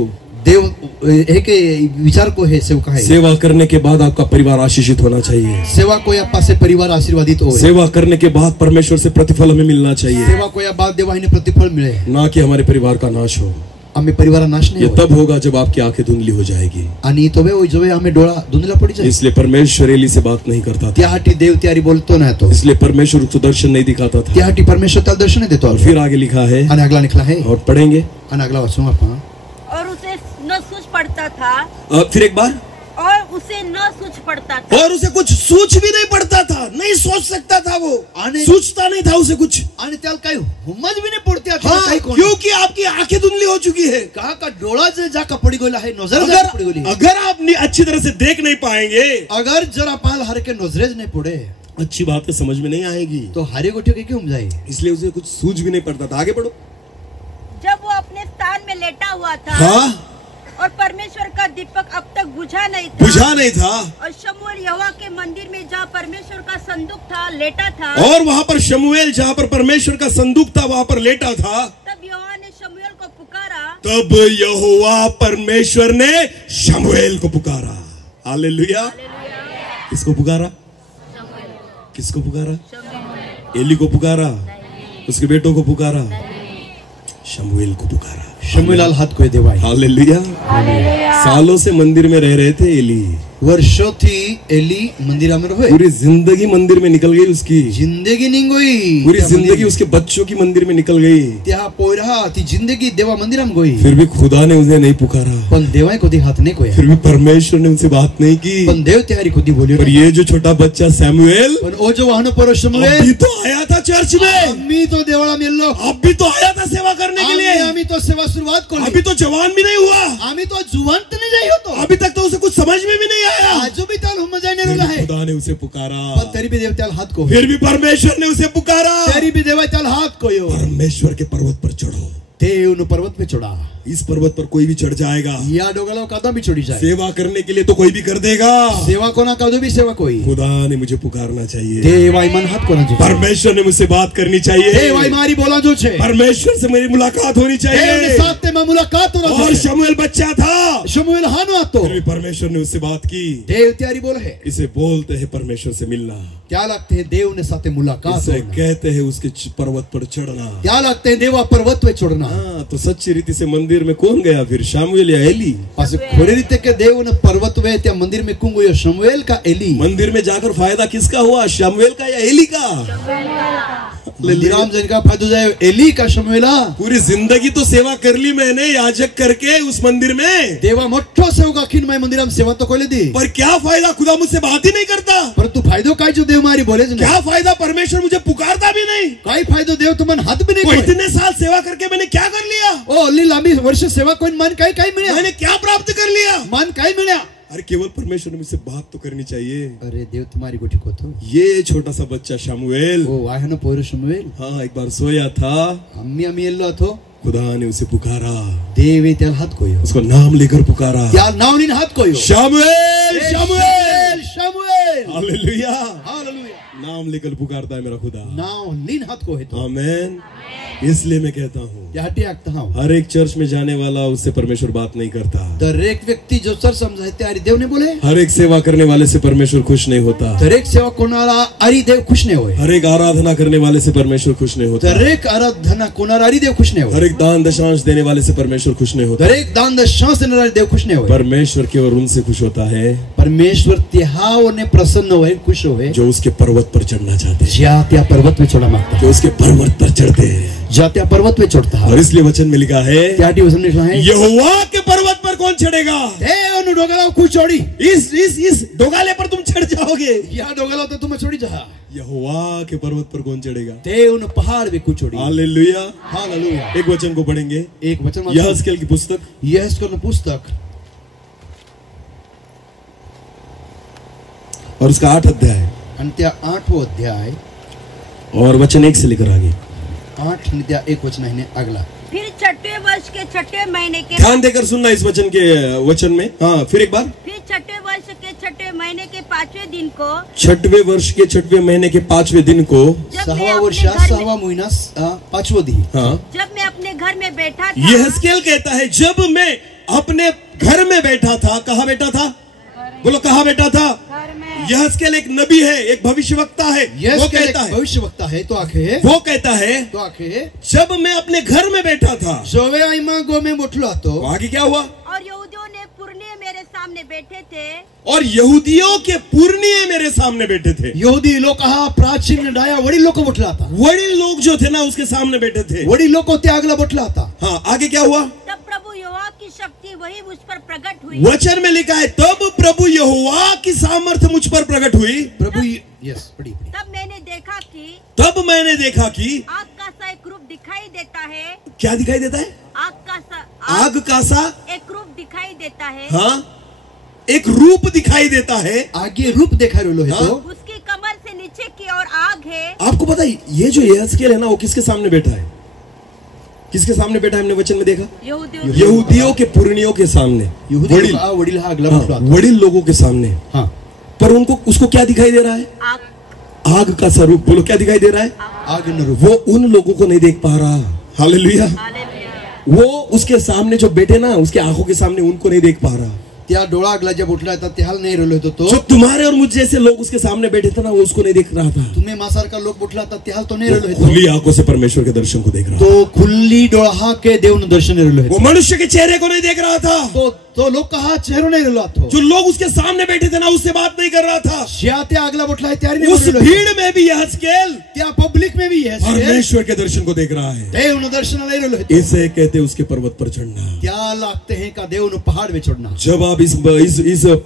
देव एक विचार को है सेवका है सेवा करने के बाद आपका परिवार आशीषित होना चाहिए। सेवा को या पासे परिवार आशीर्वादित हो सेवा करने के बाद परमेश्वर से प्रतिफल हमें मिलना चाहिए, सेवा को या बाद देवाहिनी प्रतिफल मिले, ना कि हमारे परिवार का नाश हो। आम्ही परिवार नाश नहीं ये हो तब होगा जब आपकी आंखें धुंधली हो जाएगी। आणि तो वे जो हमें डोळा धुंदला पड़ी जाए। इसलिए परमेश्वर एली से बात नहीं करता था, त्याहाटी देव त्यारी बोलतो ना तो इसलिए परमेश्वर उसको दर्शन नहीं दिखाता था। त्याहाटी परमेश्वर त्याला दर्शन देतो। और फिर आगे लिखा है आणि अगला निकला है और पढ़ेंगे आणि अगला वाचून आपण और उसे न सूझ पड़ता था, फिर एक बार, और उसे न सूझ पड़ता था, और उसे कुछ सोच भी नहीं पड़ता था, नहीं सोच सकता था, वो सोचता नहीं था उसे कुछ, आणि त्याला काही हुमज भी नहीं पड़ते हाँ, क्योंकि आपकी आंखें धुंधली हो चुकी है। कहा का डोळा जे जा का पड़ी गोला है नजर जा पड़ी गोली। अगर आप अच्छी तरह से देख नहीं पाएंगे, अगर जरा पाल हर के नजरेज नहीं पड़े, अच्छी बातें समझ में नहीं आएगी, तो हरे गोटियों के क्यों जाए। इसलिए उसे कुछ सूझ भी नहीं पड़ता था। आगे बढ़ो। जब वो अपने स्थान में लेटा हुआ था, हाँ, और परमेश्वर का दीपक अब तक बुझा नहीं था, और शमूएल यहोवा के मंदिर में जहाँ परमेश्वर का संदूक था लेटा था, और वहाँ पर शमूएल जहाँ पर परमेश्वर का संदूक था वहाँ पर लेटा था, तब यहोवा ने शमूएल को पुकारा, तब यहोवा परमेश्वर ने शमूएल को पुकारा। हालेलुया। किसको पुकारा? किसको पुकारा? एली को पुकारा, उसके बेटों को पुकारा, शमूएल को पुकारा। शमूएल हाथ को देवाय। हालेलुया। सालों से मंदिर में रह रहे थे एली, वर्षों थी एली मंदिर में रहे, पूरी जिंदगी मंदिर में निकल गई उसकी, जिंदगी निंगोई, पूरी जिंदगी उसके बच्चों की मंदिर में निकल गई, त्या पोरहा ती जिंदगी देवा मंदिर में गई, फिर भी खुदा ने उसे नहीं पुकारा, पण देवाय को दी हाथ नहीं कोया, फिर भी परमेश्वर ने उनसे बात नहीं की, पण देव त्यारी को दी बोली। पर ये जो छोटा बच्चा सैमुएल, पण ओ जो वाहन पर शमूएल अभी तो आया था चर्च में, अम्मी तो देवळा मेल्लो, अभी तो आया था सेवा करने के लिए, आम्ही तो सेवा शुरुआत को, अभी तो जवान भी नहीं हुआ, आम्ही तो जुवंत नहीं जाई होतो, अभी तक तो उसे कुछ समझ में भी नहीं आया, आजो भी त्याला हुमजाय नहीं रोला है, खुदा ने उसे पुकारा, पण तरी भी देव त्याला हाथ को, फिर भी परमेश्वर ने उसे पुकारा, तरी भी देवा त्याला हाथ को यो, परमेश्वर के पर्वत पर चढ़ो। देव ने पर्वत पे चढ़ा, इस पर्वत पर कोई भी चढ़ जाएगा, या डोगला कादा भी चढ़ी जाए, सेवा करने के लिए तो कोई भी कर देगा, सेवा को ना कादो भी सेवा कोई, खुदा ने मुझे पुकारना चाहिए, देवाई मन हाथ को ना जो, परमेश्वर ने मुझसे बात करनी चाहिए, देवाई मारी बोला जो छे, परमेश्वर से मेरी मुलाकात होनी देव ने चाहिए, साथ में मुलाकात होना और शमूएल बच्चा था, शमूएल हानो आतो, फिर भी परमेश्वर ने उससे बात की। देव त्यारी बोल है, इसे बोलते हैं परमेश्वर से मिलना, क्या लगते हैं देव ने साथे मुलाकात इसे होना, कहते हैं उसके पर्वत पर चढ़ना। क्या लगते हैं देवा पर्वत पे चढ़ना। हाँ, तो सच्ची रीति से मंदिर में कौन गया फिर, शमूएल या एली? पासे खोरे रीते के देव ने पर्वत वे त्या मंदिर में कुंगो यो शमूएल का एली, मंदिर में जाकर फायदा किसका हुआ, शमूएल का या एली का? मंदिराम जन का फायदा जाए एली का शमूएला, पूरी जिंदगी तो सेवा कर ली मैंने याजक करके उस मंदिर में, देवा मोठो सेवका खिन मैं मंदिराम सेवा तो कोले दी, पर क्या फायदा, खुदा मुझसे बात ही नहीं करता, पर तू फायदो काय जो देव मारी बोले क्या फायदा, परमेश्वर मुझे पुकारता भी नहीं, काय फायदो देव तुमन हाथ भी नहीं वो कोई, इतने साल सेवा करके मैंने क्या कर लिया, ओ अल्ली लांबी वर्ष सेवा कोई मान काय काय मिळ्या, मैंने क्या प्राप्त कर लिया, मान काय मिळ्या, अरे केवल परमेश्वर ने मुझसे बात तो करनी चाहिए। अरे देव तुम्हारी गोटी को तो ये छोटा सा बच्चा शमूएल, ओ आहे ना पोर शमूएल, हाँ, एक बार सोया था, आम्ही येल्लो अथो, खुदा ने उसे पुकारा, देव त्याला हात कोयो, उसको नाम लेकर पुकारा, त्या नावनीन हात कोयो, शमूएल शमूएल शमूएल, हालेलुया, हालेलुया, नाम लेकर पुकारता है मेरा खुदा, नाव लीन हात को है तो, आमेन। इसलिए मैं कहता हूँ याटी आखता हूँ, हर एक चर्च में जाने वाला उससे परमेश्वर बात नहीं करता, दरेक व्यक्ती जो सर समजायते अरे देव ने बोले, हर एक सेवा करने वाले से परमेश्वर खुश नहीं होता, दरेक सेवा कोणाला अरे देव खुश नहीं होय, हर एक आराधना करने वाले से परमेश्वर खुश नहीं होता, दरेक आराधना कोणाला अरे देव खुश नहीं होय, हर एक दान दशांश देने वाले से परमेश्वर खुश नहीं होता, दरेक दान दशांश देणारे देव खुश नहीं होय, परमेश्वर केवल उनसे खुश होता है परमेश्वर त्याने प्रसन्न होय, खुश होय, जो उसके पर्वत पर चढ़ना चाहते हैं, ज्या त्या पर्वत पे चढ़ा मागता, जो उसके पर्वत पर चढ़ते हैं, ज्या त्या पर्वत पे चढ़ता है, और इसलिए वचन में लिखा है, त्याटी वचन में लिखा है, यहोवा के पर्वत पर कौन चढ़ेगा, देव नु डोगला को छोड़ी, इस डोगाले पर तुम चढ़ जाओगे, या डोगला तो तुम छोड़ी जा, यहोवा के पर्वत पर कौन चढ़ेगा, देव नु पहाड़ पे को छोड़ी, हालेलुया, हालेलुया। एक वचन को पढ़ेंगे, एक वचन यहेजकेल की पुस्तक, यहेजकेल पुस्तक और उसका 8 अध्याय, आणि त्या 8वां अध्याय और वचन 1 से लेकर आगे, 8 आणि त्या 1 वचन आहे अगला, फिर छठे वर्ष के छठे महीने के, ध्यान देकर सुनना इस वचन में, हाँ, फिर एक बार, फिर छठे वर्ष के छठे महीने के 5वें दिन को, छठवें वर्ष के छठवें महीने के 5वें दिन को, जब 6वा वर्ष 6वा महिना 5वं दिन, हाँ, जब मैं अपने घर में बैठा था, यहेजकेल कहता है जब मैं अपने घर में बैठा था। कहाँ बैठा था? बोलो कहाँ बैठा था? यहज़केल एक नबी है, एक भविष्यवक्ता है। वो कहता है, भविष्यवक्ता है तो आखे वो कहता है तो आखे जब मैं अपने घर में बैठा था। जोवे आईमा गो में मोटला तो आगे क्या हुआ? और यहूदियों ने पुरनिये मेरे सामने बैठे थे। और यहूदियों के पुरनिये मेरे सामने बैठे थे। यहूदी लोग कहा प्राचीन डाया वडील लोग बोटला था। वडील लोग जो थे ना उसके सामने बैठे थे। वडील लोग को त्यागला बोटला था। हाँ, आगे क्या हुआ? तब प्रभु यहोवा की शक्ति वही मुझ पर प्रकट हुई। वचन में लिखा है तब प्रभु यहोवा की सामर्थ्य मुझ पर प्रकट हुई। प्रभु यस पढ़ी। तब मैंने देखा कि आग का सा एक रूप दिखाई देता है। क्या दिखाई देता है? आग का सा एक रूप दिखाई देता है। हाँ, एक रूप दिखाई देता है। आगे रूप देखा रो है तो उसकी कमर से नीचे की ओर आग है। आपको पता है ये जो यहज़केल है ना वो किसके सामने बैठा है? किसके सामने बैठा है? हमने वचन में देखा यहूदियों के पुरनियों के सामने। वडील लोगों के सामने। हाँ, पर उनको उसको क्या दिखाई दे रहा है? आग का स्वरूप। बोलो क्या दिखाई दे रहा है? आग न रूप। वो उन लोगों को नहीं देख पा रहा। हालेलुया। वो उसके सामने जो बैठे ना उसके आंखों के सामने उनको नहीं देख पा रहा। त्या डोळा अगला जब उठला था त्याल नहीं रोलो तो जो तुम्हारे और मुझ जैसे लोग उसके सामने बैठे थे ना वो उसको नहीं देख रहा था। तुम्हें मासार का लोग उठला था त्याल तो नहीं रोलो खुली आंखों से परमेश्वर के दर्शन को देख रहा तो खुली डोळा के देव दर्शन रोलो वो मनुष्य के चेहरे को नहीं देख रहा था। तो लोग कहा चेहरो नहीं रोला था। जो लोग उसके सामने बैठे थे ना उससे बात नहीं कर रहा था। त्या अगला उठला त्यारी उस भीड़ में भी यहज़केल त्या पब्लिक में भी परमेश्वर के दर्शन को देख रहा है। देव दर्शन नहीं रोलो इसे कहते उसके पर्वत पर चढ़ना। क्या लागते हैं का देव पहाड़ में चढ़ना। जब आप इस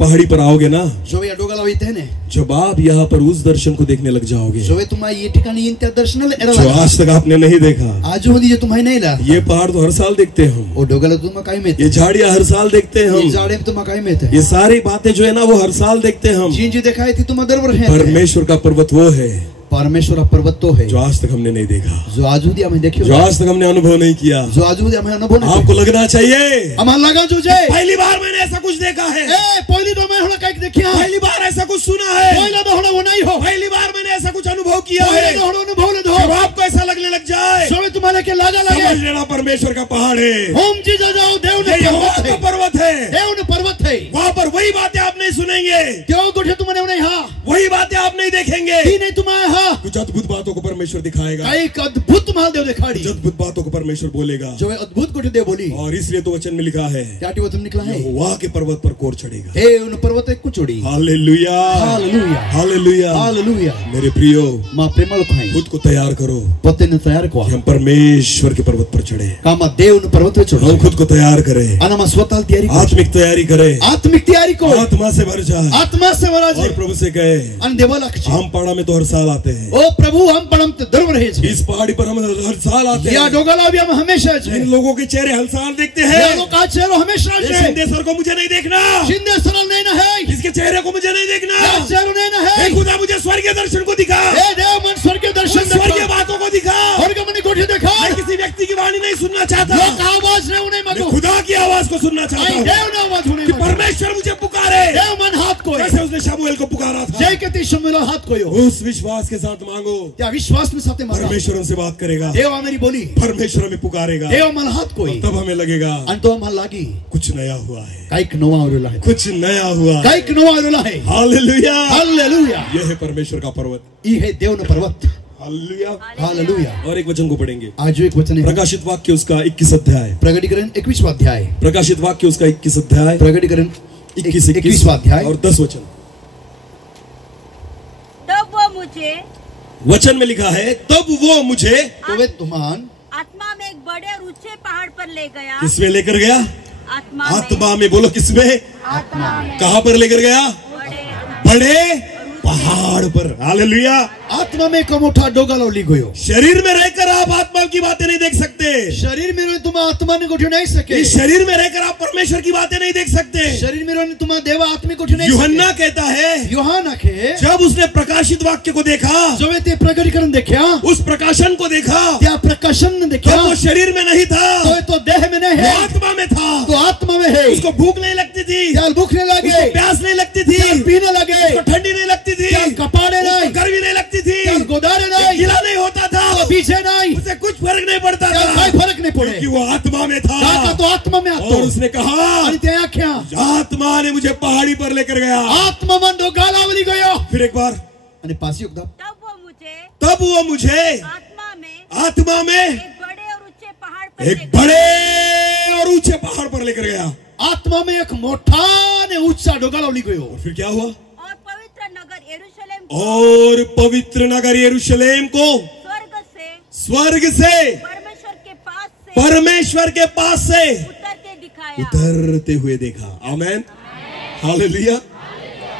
पहाड़ी पर आओगे ना, जो या डोगाला होते हैं, जब आप यहाँ पर उस दर्शन को देखने लग जाओगे जो तुम्हारी ये ठिकानी इन त्या दर्शन जो आज तक आपने नहीं देखा। आज होती जो तुम्हारी नहीं ला। ये पहाड़ तो हर साल देखते हैं हम। वो डोगाला तुम काय में, ये झाड़ियाँ हर साल देखते हैं हम। झाड़े तुम काय में थे। ये सारी बातें जो है ना वो हर साल देखते हैं हम। जी दिखाई थी तुम दरबर है। परमेश्वर का पर्वत वो है, परमेश्वर पर्वत तो है जो आज तक हमने नहीं देखा, जो आज हमें देखियो, जो आज तक हमने अनुभव नहीं किया, जो आज हमें अनुभव नहीं। आपको लगना चाहिए हमारा लगा जो जाए पहली बार मैंने ऐसा कुछ देखा है। पहली तो मैं होना कहीं देखिया, पहली बार ऐसा कुछ सुना है। पहला तो होना वो नहीं हो, पहली बार मैंने ऐसा कुछ अनुभव किया है। अनुभव न दो आपको ऐसा लगने लग जाए समय तुम्हारे के लागा लगे समझ लेना परमेश्वर का पहाड़ है। होम जी जाओ देव ने पर्वत है, देव ने पर्वत है। वहाँ पर वही बातें आप नहीं सुनेंगे। क्यों तो तुम्हारे नहीं हाँ वही बातें आप नहीं देखेंगे। नहीं तुम्हारे हाँ कुछ अद्भुत बातों को परमेश्वर दिखाएगा। एक अद्भुत महादेव दिखाड़ी, अद्भुत बातों को परमेश्वर बोलेगा। जो अद्भुत कुछ देव बोली। और इसलिए तो वचन में लिखा है क्या वचन निकला है? वहाँ के पर्वत पर कोर चढ़ेगा। हे उन पर्वत एक कुछ उड़ी। Hallelujah, hallelujah, hallelujah, hallelujah. मेरे प्रियो माँ प्रेमल खाई खुद को तैयार करो। पते ने तैयार को हम परमेश्वर के पर्वत पर चढ़े। कामा देव उन पर्वत पे चढ़ो। हम खुद को तैयार करें। अनमा स्वतः तैयारी, आत्मिक तैयारी करें। आत्मिक तैयारी को आत्मा से भर जाए, आत्मा से भरा जाए। और प्रभु से कहे अन देवा लक्ष्य हम पहाड़ में तो हर साल आते हैं। ओ प्रभु हम पड़म दर्व रहे थे। इस पहाड़ी पर हम हर साल आते या हैं। डोगाला भी हम हमेशा इन लोगों के चेहरे हर साल देखते हैं। या लोग का चेहरा हमेशा ये शिंदे सर को मुझे नहीं देखना। शिंदे सरल नहीं ना है, इसके चेहरे को मुझे नहीं देखना। या चेहरा नहीं ना है। हे खुदा मुझे स्वर्गीय दर्शन को दिखा। हे देव मन स्वर्गीय दर्शन स्वर्गीय बातों को दिखा। स्वर्ग मन को दिखा। मैं किसी व्यक्ति की वाणी नहीं सुनना चाहता। लोग आवाज नहीं उन्हें मगो, खुदा की आवाज को सुनना चाहता हूं। देव ने आवाज उन्हें कि परमेश्वर मुझे पुकारे। देव मन हाथ को, जैसे उसने शमूएल को पुकारा था। जय के शमूएल हाथ को यो उस विश्वास के साथ मांगो। या विश्वास में साथे मांगो। परमेश्वर हमसे बात करेगा। देव मेरी बोली, परमेश्वर हमें पुकारेगा। देव मन हाथ को, तब हमें लगेगा अंतो हम लागी कुछ नया हुआ है। काइक नवा उरला है, कुछ नया हुआ। काइक नवा उरला है। Hallelujah, hallelujah. यह है परमेश्वर का पर्वत। ये है देव न पर्वत। Hallelujah, hallelujah. और एक वचन को पढ़ेंगे। आज एक वचन है प्रकाशित वाक्य उसका 21 अध्याय। प्रकटीकरण 21वां अध्याय। प्रकाशित वाक्य उसका 21 अध्याय। प्रकटीकरण 21वां अध्याय और 10 वचन। तब वो मुझे, वचन में लिखा है तब वो मुझे तो वे तुमान आत्मा में एक बड़े और ऊंचे पहाड़ पर ले गया। किसमें लेकर गया? आत्मा में। बोलो किसमें? आत्मा में। कहां पर लेकर गया? बड़े पहाड़ पर। हालेलुया। आत्मा में कमोठा डोगा ली गयो। शरीर में रहकर आप आत्मा की बातें नहीं देख सकते। शरीर में रोने तुम आत्मा ने उठ नहीं सके। इस शरीर में रहकर आप परमेश्वर की बातें नहीं देख सकते। शरीर में रोने तुम देव आत्मिक उठ नहीं यूहन्ना कहता है, यूहन्ना के जब उसने प्रकाशित वाक्य को देखा, जब ते प्रकटीकरण देखा, उस प्रकाशन को देखा, क्या प्रकाशन ने देखा, तो वो शरीर में नहीं था, तो देह में नहीं है, आत्मा में था। तो आत्मा में है। उसको भूख नहीं लगती थी, क्या भूख नहीं लगे, उसको प्यास नहीं लगती थी, पीने लगे, उसको ठंडी नहीं लगती थी, कपाड़े नहीं, गर्मी नहीं लगती थी, गोदारे नहीं, गीला नहीं होता था, पीछे नहीं, उसे कुछ फर्क नहीं पड़ता था। कोई फर्क नाही पुढे क्योंकि वो आत्मा में था का तो आत्मा में और उसने कहा आणि त्या आख्या आत्मा ने मुझे पहाड़ी पर लेकर गया। आत्मा मन डोगालावली गयो फिर एक बार आणि पास युगदा तब वो मुझे आत्मा में एक बड़े और ऊंचे पहाड़ पर लेकर गया। आत्मा में एक मोठा ने ऊंचा डोगालावली गयो। और फिर क्या हुआ? और पवित्र नगर यरूशलेम को स्वर्ग से परमेश्वर के पास से उतरते हुए देखा। आमेन, हालेलुया।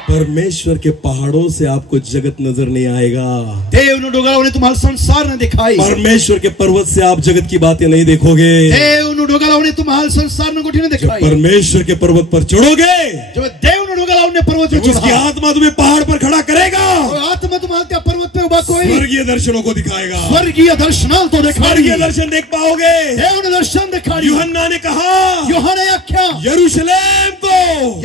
परमेश्वर के पहाड़ों से आपको जगत नजर नहीं आएगा। देव ने डोगालावने तुम्हाला संसार न दिखाई। परमेश्वर के पर्वत से आप जगत की बातें नहीं देखोगे। देव ने डोगालावने तुम्हाला संसार न गोठी न दिखाई। परमेश्वर के पर्वत पर चढ़ोगे, जब देव ने डोगालावने पर्वत पे उसकी आत्मा तुम्हें पहाड़ पर खड़ा करेगा और आत्मा तुम्हाला त्या पर्वत पे उभा कोई स्वर्गीय दर्शनों को दिखाएगा। स्वर्गीय दर्शनाल तो दिखाई। स्वर्गीय दर्शन देख पाओगे। देव ने दर्शन दिखाई। यूहन्ना ने कहा, यूहन्ना आख्या यरूशलेम को,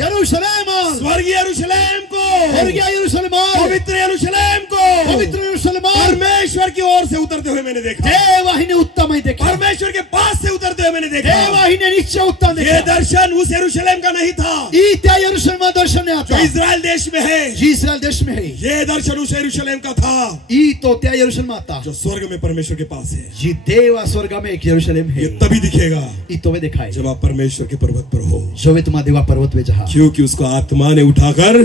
यरूशलेम स्वर्गीय यरूशलेम को, स्वर्गीय यरूशलेम, पवित्र यरूशलेम को, पवित्र यरूशलेम परमेश्वर की ओर से उतरते हुए मैंने देखा। देवाहिने उत्तम देखा। परमेश्वर के पास से उतरते हुए मैंने देखा। देवाहिने नीचे उत्तम देखा। ये दर्शन उस यरूशलेम का नहीं था ई त्या यरूशलेम दर्शन नहीं आता जो इजराइल देश में है। इस्राएल देश में है। ये दर्शन उस यरूशलेम का था ई तो त्या यरूशलेम आता जो स्वर्ग में परमेश्वर के पास है। जी देवा स्वर्ग में एक यरूशलेम है। ये तभी दिखेगा ई तो वे दिखाई जब आप परमेश्वर के पर्वत पर हो। जो वे तुम्हारा देवा पर्वत पे जहा, क्योंकि उसको आत्मा ने उठाकर,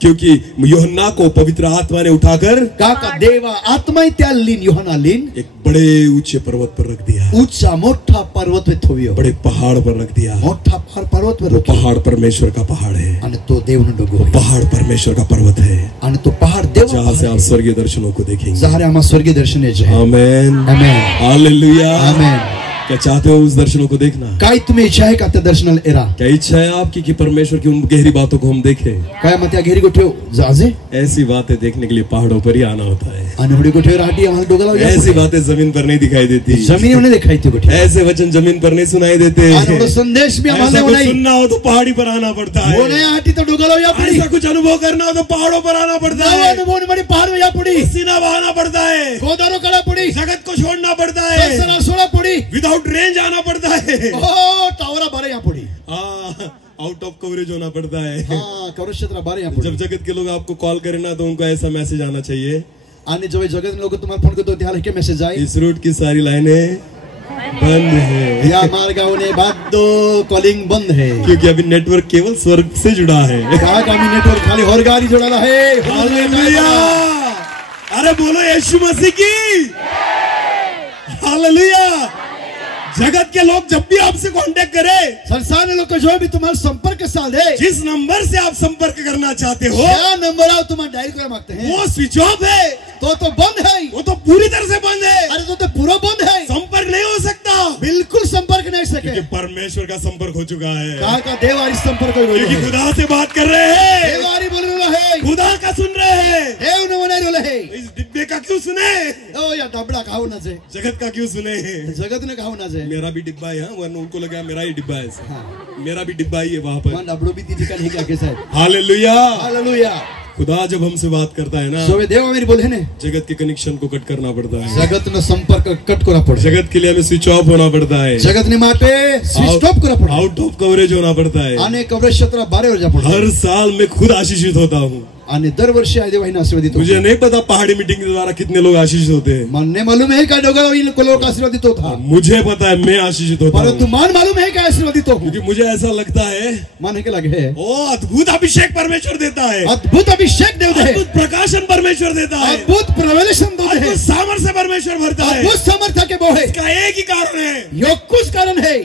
क्योंकि यूहन्ना को पवित्र आत्मा ने उठाकर काका देवा आत्मा त्या लीन यूहन्ना लीन एक बड़े ऊंचे पर्वत पर रख दिया। ऊंचा मोठा पर्वत पे थोवियो, बड़े पहाड़ पर रख दिया। मोठा पर्वत पे वो पहाड़ परमेश्वर का पहाड़ है आणि तो देव ने डोगो। पहाड़ परमेश्वर का पर्वत है आणि तो पहाड़ देव जहाँ से आप स्वर्गीय दर्शनों को देखेंगे। जहां आम्हा स्वर्गीय दर्शन यायचे आहे। आमेन, आमेन, हालेलुया, आमेन। क्या चाहते हो उस दर्शनों को देखना? काय तुम्ही इच्छा आहे का त्या दर्शनाला एरा? क्या इच्छा है आपकी कि परमेश्वर की उन गहरी बातों को हम देखें? काय मग त्या घेरी गोठे जाजे ऐसी बातें देखने के लिए पहाड़ों पर ही आना होता है। आणि उडी गोठे राहती आम्हाला डोगाला ऐसी बातें जमीन पर नहीं दिखाई देती। जमीन उन्हें दिखाई थी गोठे। ऐसे वचन जमीन पर नहीं सुनाई देते। आणि वो संदेश भी आम्हाला ऐसा कुछ नहीं सुनना हो तो पहाड़ी पर आना पड़ता है। वो नहीं आती तो डोगाला या पड़ी। ऐसा कुछ अनुभव करना हो तो पहाड़ों पर आना पड़ता है। अनुभव बड़ी पहाड़ में या पड़ी। सीना बहाना पड़ता है। गोदारो कड़ा पड़ी। जगत को छोड़ना पड़ता है। दर्शना सोड़ा पड़ी। विदाउट रेंज आना पड़ता है। ओ टावरा बारे या पड़ी। आउट ऑफ कवरेज होना पड़ता है। हाँ, कवरेज क्षेत्र बारे या पड़ी। जब जगत के लोग आपको कॉल करें ना तो उनको ऐसा मैसेज आना चाहिए। आणि जब जगत में लोग तुम्हारा फोन करते त्याला क्या मैसेज आए? इस रूट की सारी लाइनें बंद है। या मार्गावने बादो कॉलिंग बंद है। क्योंकि अभी नेटवर्क केवल स्वर्ग से जुड़ा है। कहा का नेटवर्क खाली और गाड़ी जोड़ा है। हालेलुया, अरे बोलो यीशु मसीह की हालेलुया। जगत के लोग जब भी आपसे कांटेक्ट करें, संसार में लोग जो भी तुम्हारा संपर्क साध है, जिस नंबर से आप संपर्क करना चाहते हो, क्या नंबर आप तुम्हारा डायल करना मांगते हैं, वो स्विच ऑफ है। तो बंद है। वो तो पूरी तरह से बंद है। अरे तो पूरा बंद है। संपर्क नहीं हो सकता। बिल्कुल संपर्क नहीं सके। क्योंकि परमेश्वर का संपर्क हो चुका है। कहा का देवारी संपर्क हो क्योंकि खुदा से बात कर रहे हैं। देवारी बोल रहे हैं। खुदा का सुन रहे हैं। देव ने बना रहे हैं। इस डिब्बे का क्यों सुने? ओ या डबड़ा खाओ ना से। जगत का क्यों सुने? जगत ने खाओ ना से। मेरा भी डिब्बा है, वरना उनको लगा मेरा ही डिब्बा है। मेरा भी डिब्बा ही है वहाँ पर। डबड़ो भी तीजी का नहीं क्या कैसा है। Hallelujah, hallelujah. खुदा जब हमसे बात करता है ना, सो वे देव मेरी बोले ने जगत के कनेक्शन को कट करना पड़ता है। जगत ने संपर्क कट करना पड़ता है। जगत के लिए हमें स्विच ऑफ होना पड़ता है। जगत ने माटे स्विच ऑफ करना पड़ता है। आउट ऑफ कवरेज होना पड़ता है। आने कवरेज क्षेत्र बारे हो जा पड़ता है। हर साल मैं खुद आशीषित होता हूँ। आणि दरवर्षी आय देवाने आशीर्वादित होतो। मुझे नहीं पता पहाड़ी मीटिंग के द्वारा कितने लोग आशीषित होते हैं। मनने मालूम है का डोगाला इनको लोग आशीर्वादित होता। मुझे पता है मैं आशीषित होता परंतु हूँ। मान मालूम है का आशीर्वादित हो। क्योंकि मुझे ऐसा लगता है, मन के लगे है, ओ अद्भुत अभिषेक परमेश्वर देता है। अद्भुत अभिषेक देव दे, अद्भुत प्रकाशन परमेश्वर देता है। अद्भुत प्रवेशन दो है, अद्भुत सामर्थ्य परमेश्वर भरता है। अद्भुत सामर्थ्य के बोहे। इसका एक ही कारण है, यो कुछ कारण है।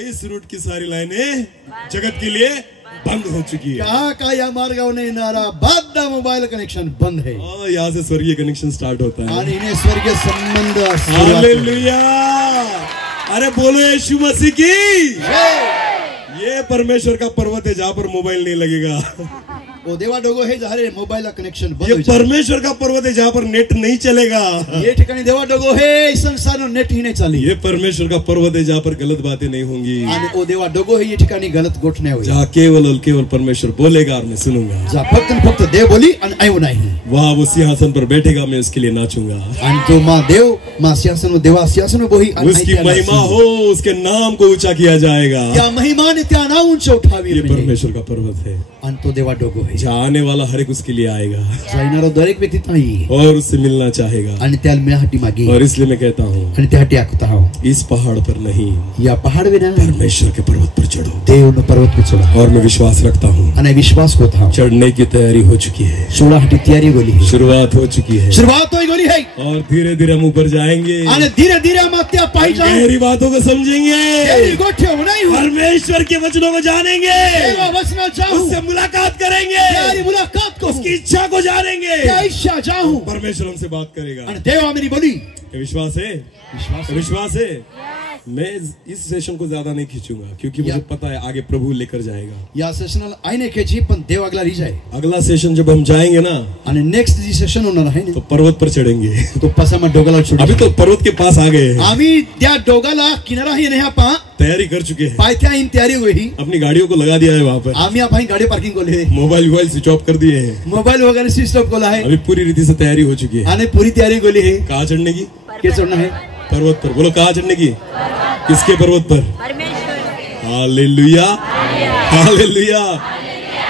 इस रूट की सारी लाइनें जगत के लिए बंद हो चुकी है। कहा का या मार्गावने येणारा बादा मोबाइल कनेक्शन बंद है। यहाँ से स्वर्गीय कनेक्शन स्टार्ट होता है। आणि इन्हें स्वर्गीय संबंध। हालेलुया, अरे बोलो यीशु मसीह की। ये परमेश्वर का पर्वत है जहाँ पर मोबाइल नहीं लगेगा। वो देवा डोगो है जहाँ रे मोबाइल का कनेक्शन बंद ये हो जाए परमेश्वर का पर्वत है जहाँ पर नेट नहीं चलेगा। ये ठिकाणी देवा डोगो है इस संसार में नेट ही नहीं चाली ये परमेश्वर का पर्वत है जहाँ पर गलत बातें नहीं होंगी, आणि वो देवा डोगो है ये ठिकाणी गलत गोष्ट नाही होईल जहाँ केवल और केवल परमेश्वर बोलेगा और मैं सुनूंगा। जा फक्त न फक्त देव बोली आणि ऐव नाही वहाँ वो सिंहासन पर बैठेगा, मैं उसके लिए नाचूंगा। आणि तो माँ देव माँ सिंहासन में देवा सिंहासन में बोही आणि उसकी त्या महिमा नाचून. हो, उसके नाम को ऊंचा किया जाएगा। त्या महिमाने त्या नाव उंच उठावी ये म्हणजे. परमेश्वर का पर्वत है आणि तो देवा डोगो है जहाँ आने वाला हर एक उसके लिए आएगा जाणारा दरेक व्यक्ती नाही और उससे मिलना चाहेगा। आणि त्याला मिळाहाटी मागे और इसलिए मैं कहता हूँ आणि त्यासाठी आखता हो इस पहाड़ पर नहीं, या पहाड़ में ना परमेश्वर के पर्वत पर चढ़ो। देव न पर्वत पे चढा और मैं विश्वास रखता हूँ आणि विश्वास होत हा चढ़ने की तैयारी हो चुकी है, सोळाहाटी तयारी गोली है शुरुआत हो चुकी है शुरुआत होई गोली है और धीरे धीरे हम ऊपर जाएंगे, आणि धीरे धीरे हम त्या पाई जाऊ गहरी बातों को समझेंगे, गहरी गोष्टी नाही हो परमेश्वर के वचनों को जानेंगे, देवा वचना जाऊ उससे मुलाकात करेंगे, त्यारी मुलाकात को उसकी इच्छा को जानेंगे, त्या इच्छा जाऊ परमेश्वर हमसे बात करेगा। आणि देवा मेरी बोली क्या विश्वास है? विश्वास विश्वास है। मैं इस सेशन को ज्यादा नहीं खींचूंगा क्योंकि मुझे पता है आगे प्रभु लेकर जाएगा। या सेशनल आईने खेची पण देव अगला री जाए अगला सेशन जब हम जाएंगे ना आणि नेक्स्ट जी सेशन होणार आहे तो पर्वत पर चढ़ेंगे। तो पसामा डोगाला छोड़ अभी तो पर्वत के पास आ गए हैं, आम्ही त्या डोगाला किनारा ही नाही पा तैयारी कर चुके हैं, पायथ्या इन तयारी होई अपनी गाड़ियों को लगा दिया है वहाँ पर, आम्ही आपण गाडी पार्किंग कोले मोबाइल स्विच ऑफ कर दिए हैं, मोबाईल वगैरे स्विच ऑफ कोला है अभी पूरी रीति से तैयारी हो चुकी है। आणि पूरी तयारी गोली है कहाँ चढ़ने की? के चढ़ना है पर्वत पर। बोलो कहाँ चढ़ने की? किसके पर्वत पर? परमेश्वर हालेलुया, हालेलुया।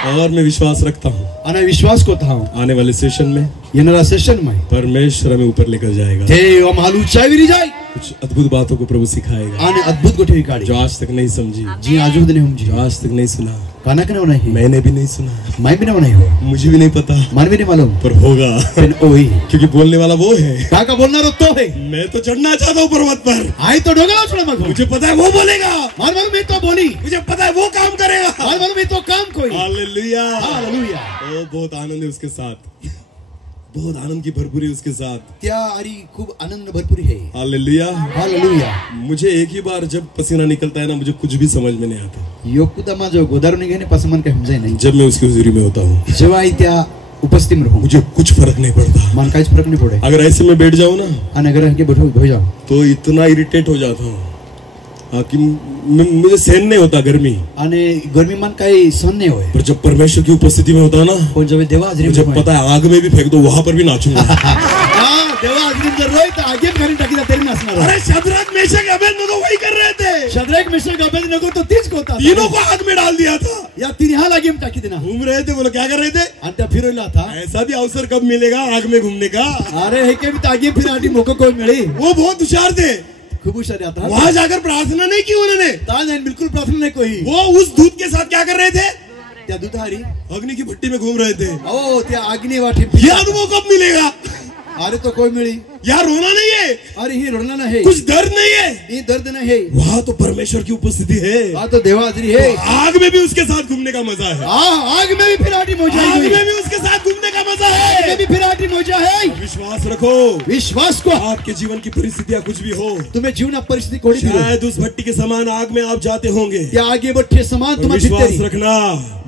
और मैं विश्वास रखता हूँ आणि विश्वास को था आने वाले सेशन में येणारा सेशन में परमेश्वर हमें ऊपर लेकर जाएगा, देव आम्हाला उंचावी जाय कुछ अद्भुत बातों को प्रभु सिखाएगा आणि अद्भुत गोष्टी काढी जो आज तक नहीं समझी, जी आजू दिन हम जी जो आज तक नहीं सुना, काना कने नाही मैंने भी नहीं सुना, मैं भी नहीं हो मुझे भी नहीं पता, मन भी नहीं मालूम पर होगा पण ओही क्योंकि बोलने वाला वो है। काका बोलणार तो है मैं तो चढ़ना चाहता हूँ पर्वत पर, आई तो डोगाला छोड़ मग मुझे पता है वो बोलेगा, मान मग मी तो बोली मुझे पता है वो काम करेगा। मान मग मी तो काम कोई हालेलुया, हालेलुया ओ बहुत आनंद है उसके साथ, बहुत आनंद की भरपूरी उसके साथ। त्या आरी खूप आनंद भरपूर है हालेलुया। हालेलुया मुझे एक ही बार जब पसीना निकलता है ना मुझे कुछ भी समझ में नहीं आता, योकुदा माझं गोदारून घेणे पासून मन काही समजाय नाही जब मैं उसकी हुजूरी में होता हूँ जेव्हा आई त्या उपस्थित में रहूं मुझे कुछ फर्क नहीं पड़ता। मन काहीच फरक नाही पडे अगर ऐसे में बैठ जाऊँ ना आणि अगर के बैठो हो जाओ तो इतना इरिटेट हो जाता हूँ कि मुझे सहन नहीं होता गर्मी, आणि गर्मी मन काही सहन नाही होय पर जब परमेश्वर की उपस्थिति में होता है ना पण जेव्हा देवा हाजरी मुझे पता है आग में भी फेंक दो वहां पर भी नाचूंगा। देवा हाजरी जर रोय तर आगे घरी टाकी तरी नसणार अरे शद्रक मेशक अबेदनगो वही कर रहे थे, शद्रक मिशक अबेद नको तो तीच होता तीनों को आग में डाल दिया था, या तीन हा लागे टाकी देना घूम रहे थे, बोलो क्या कर रहे थे? आणि त्या फिरवला था ऐसा भी अवसर कब मिलेगा आग में घूमने का? अरे हे के भी आगे फिर आटी मोको कोई मिली वो बहुत होशियार थे, खूब हुशार आता वहां जाकर प्रार्थना नहीं की उन्होंने, ता नहीं बिल्कुल प्रार्थना नहीं कोई वो उस दूत के साथ क्या कर रहे थे? त्या दुधारी अग्नि की भट्टी में घूम रहे थे। ओ त्या अग्नि वाटी ये अनुभव कब मिलेगा? अरे तो कोई मिली यार रोना नहीं है, अरे ही रोना नहीं कुछ दर्द नहीं है, ये दर्द नहीं है वहां तो परमेश्वर की उपस्थिति है, हाँ तो देवा हाजरी है आग में भी उसके साथ घूमने का मजा है, आग में भी फिर आटी मोजा आग में भी उसके साथ घूमने का मजा आग में है। भी फिर आटी मोजा है विश्वास रखो, विश्वास को आपके जीवन की परिस्थितियां कुछ भी हो, तुम्हें जीवन परिस्थिति कोड़ी भी शायद उस भट्टी के समान आग में आप जाते होंगे, त्या आगे बढ़े समान पर तुम्हारी विश्वास भीतरी रखना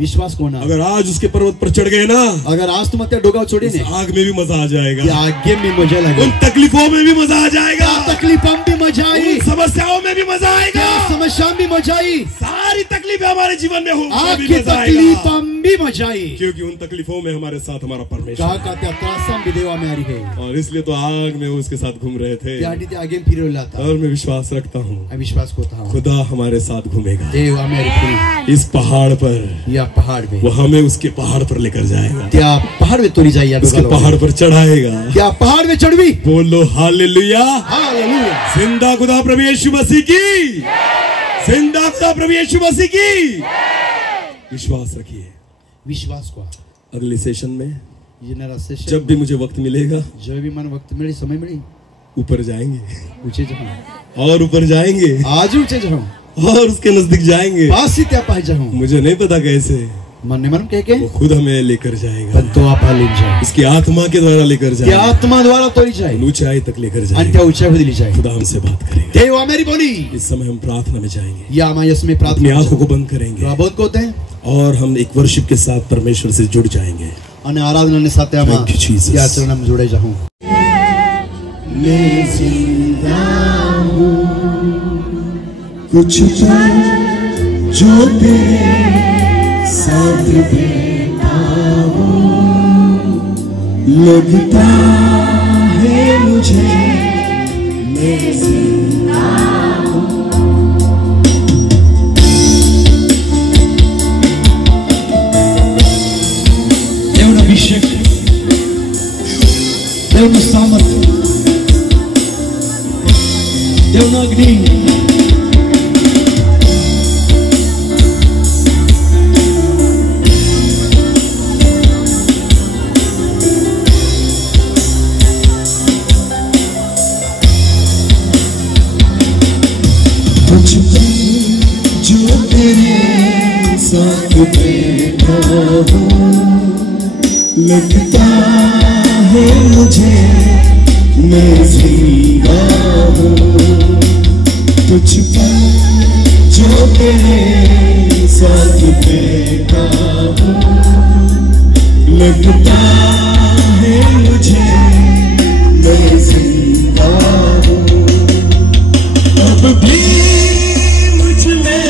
विश्वास को ना अगर आज उसके पर्वत पर चढ़ गए ना अगर आज तुम त्या डोगा छोड़ी ने आग में भी मजा आ जाएगा, त्या आगे में मजा लगे उन तकलीफों में भी मजा आ जाएगा, तकलीफों में मजा आई उन समस्याओं में भी मजा आएगा, समस्या में मजा आई सारी तकलीफें हमारे जीवन में हो उसमें भी आपकी मजा तकलीफों आएगा, भी मजा आई क्योंकि उन तकलीफों में हमारे साथ हमारा परमेश्वर कहा है। का त्या त्रासा भी देवा में आ रही है और इसलिए तो आग में वो उसके साथ घूम रहे थे, त्या आटी त्या आगे फिरवला था और मैं विश्वास रखता हूँ विश्वास को था खुदा हमारे साथ घूमेगा देवा में फिर इस पहाड़ पर, या पहाड़ में वो हमें उसके पहाड़ पर लेकर जाएगा, त्या पहाड़ में तोड़ी जाइए उसके पहाड़ पर चढ़ाएगा, क्या पहाड़ में चढ़वी बोलो हालेलुया, हालेलुया जिंदा खुदा प्रभु यीशु मसीह की, जिंदा खुदा प्रभु यीशु मसीह की। विश्वास रखिए, विश्वास को अगले सेशन में ये नरा सेशन जब भी मुझे वक्त मिलेगा जो भी मन वक्त मिली समय मिली ऊपर जाएंगे ऊंचे जाऊं और ऊपर जाएंगे आज ऊंचे जाऊं और उसके नजदीक जाएंगे, पास ही त्या पाहिजे जाऊं मुझे नहीं पता कैसे मन मन कह के वो खुद हमें लेकर जाएगा, पण तो आप हालून जाए उसकी आत्मा के द्वारा लेकर त्या जाएगा, आत्मा द्वारा तोड़ी जाए ऊंचाई तक लेकर आणि जाएगा, त्या ऊंचाई दिली जाए खुदा हमसे बात करेगा। देव मेरी बोली इस समय हम प्रार्थना में जाएंगे, या मायस में अपनी प्रार्थना आंखों को बंद करेंगे, बहुत को होते हैं और हम एक वर्शिप के साथ परमेश्वर से जुड़ जाएंगे। અને આરાધનાની સાથે આમાં Thank you, Jesus. યા ચરણમાં જોડાઈ જાઉં। मैं जिंदा हूँ कुछ पल जो तेरे साथ बिता हूँ, लगता है मुझे मैं जिंदा हूँ। દેવનો અભિષેક, દેવનું સામર્થ્ય, દેવનો અગ્નિ कुछ पल जो तेरे साथ बैठा हूँ, लगता है मुझे मैं जिंदा हूँ। कुछ पल जो तेरे साथ बैठा हूँ, लगता है मुझे मैं जिंदा हूँ। अब भी मुझ में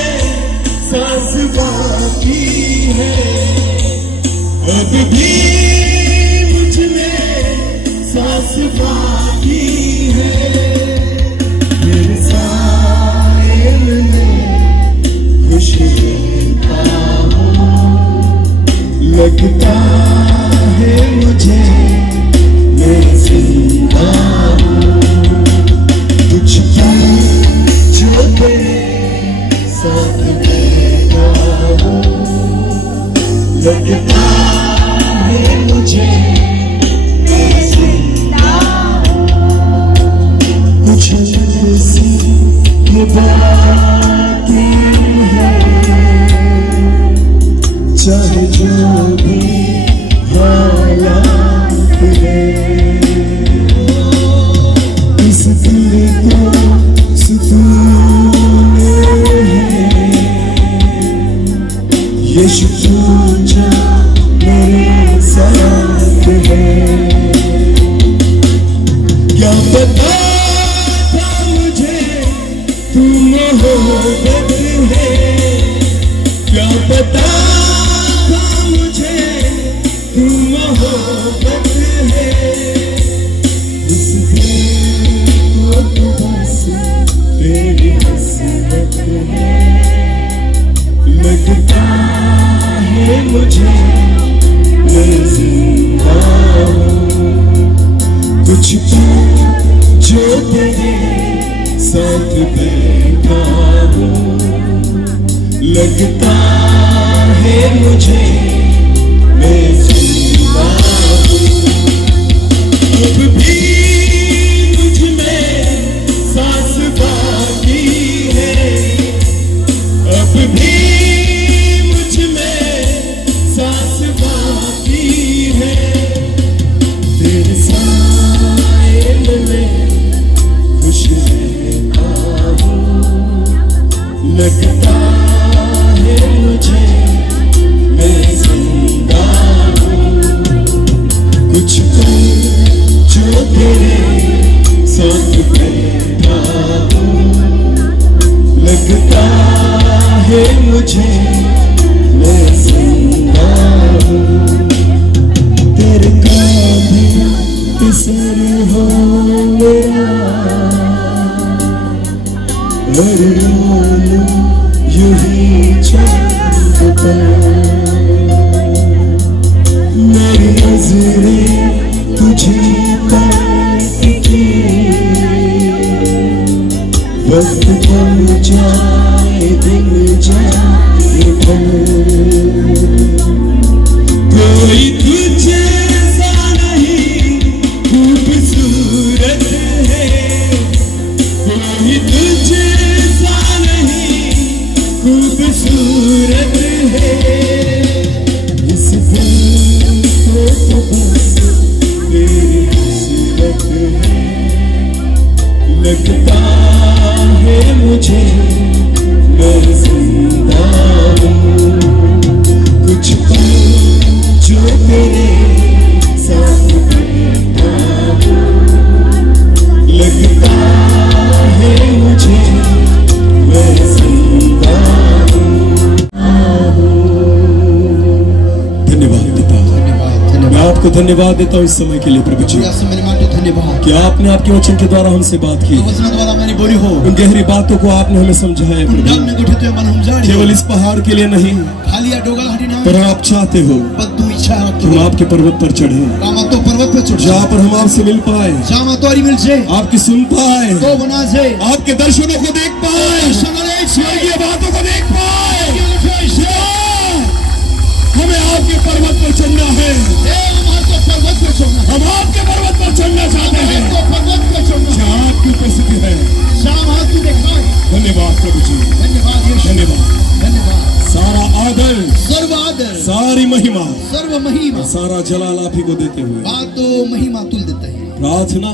सांस बाकी है, अब भी मुझ में सांस बाकी है। मेरे साए में खुश रहता हूँ, लगता है मुझे मैं जिंदा हूँ। कुछ पल जो तेरे साथ बैठा हूँ, लगता है मुझे मैं जिंदा हूँ। कुछ ऐसी बातें हैं, चाहे जो भी हालात हैं, इस दिल को सुकून है। यीशु पूछा मेरे साथ है, क्या पता था मुझे तू मोहब्बत है, क्या पता था मुझे तू मोहब्बत है। इस तेरी हसरत है, लगता है मुझे मैं जिंदा हूँ। कुछ पल जो तेरे साथ बैठा हूँ, लगता है मुझे मैं जिंदा हूँ। अब भी मुझ में सांस बाकी है, अब भी मुझ में सांस बाकी है। तेरे साए में खुश रहता हूँ, लगता है मुझे मैं जिंदा हूँ। कुछ पल जो तेरे साथ बैठा हूँ, लगता है मुझे मैं जिंदा हूँ। तेरे कांधे पे सर हो मेरा, और रोलूं यूं ही चाँद पर। मेरी नजरें तुझे पर टिकी, वक्त थम जाए दिन जाए भर। कोई तुझसा नहीं खूबसूरत है, कोई तुझसा नहीं खूबसूरत है। इस दिल को तो बस तेरी हसरत है, लगता है मुझे मैं जिंदा हूँ। आपको धन्यवाद देता हूँ इस समय के लिए प्रभु जी या समय માટે ધન્યવાદ कि आपने आपके वचन के द्वारा हमसे बात की, वचन द्वारा हमारी बोली हो उन गहरी बातों को आपने हमें समझाया प्रभु। ડામને ગોઠે તો मन हम जाने केवल इस पहाड़ के लिए नहीं, खाली आ डोगा हटी ना पर आप चाहते हो बद्दू इच्छा कि रखो हम आपके पर्वत पर चढ़े, कामा तो पर्वत पे चढ़ जहाँ पर हम आपसे मिल पाए, जामा तोरी मिल जे आपकी सुन पाए, तो बना जे आपके दर्शनों को देख पाए, स्वर्गीय बातों को देख पाए। हमें आपके पर्वत पर चढ़ना है, हम आपके पर्वत पर चढ़ना चाहते हैं, जहाँ आपकी उपस्थिति है। धन्यवाद प्रभु जी, धन्यवाद। सारा आदर, सर्व आदर, सारी महिमा, सर्व महिमा, सारा जलाल आप ही को देते हुए बातो महिमा तुल देते हैं। प्रार्थना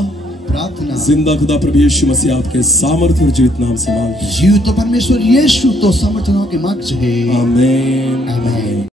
जिंदा खुदा प्रभु यीशु मसीह आपके सामर्थ्य और जीवित नाम से मांगते हैं। जीव तो परमेश्वर यीशु तो समर्थनों के मार्ग है। आमीन। आमीन।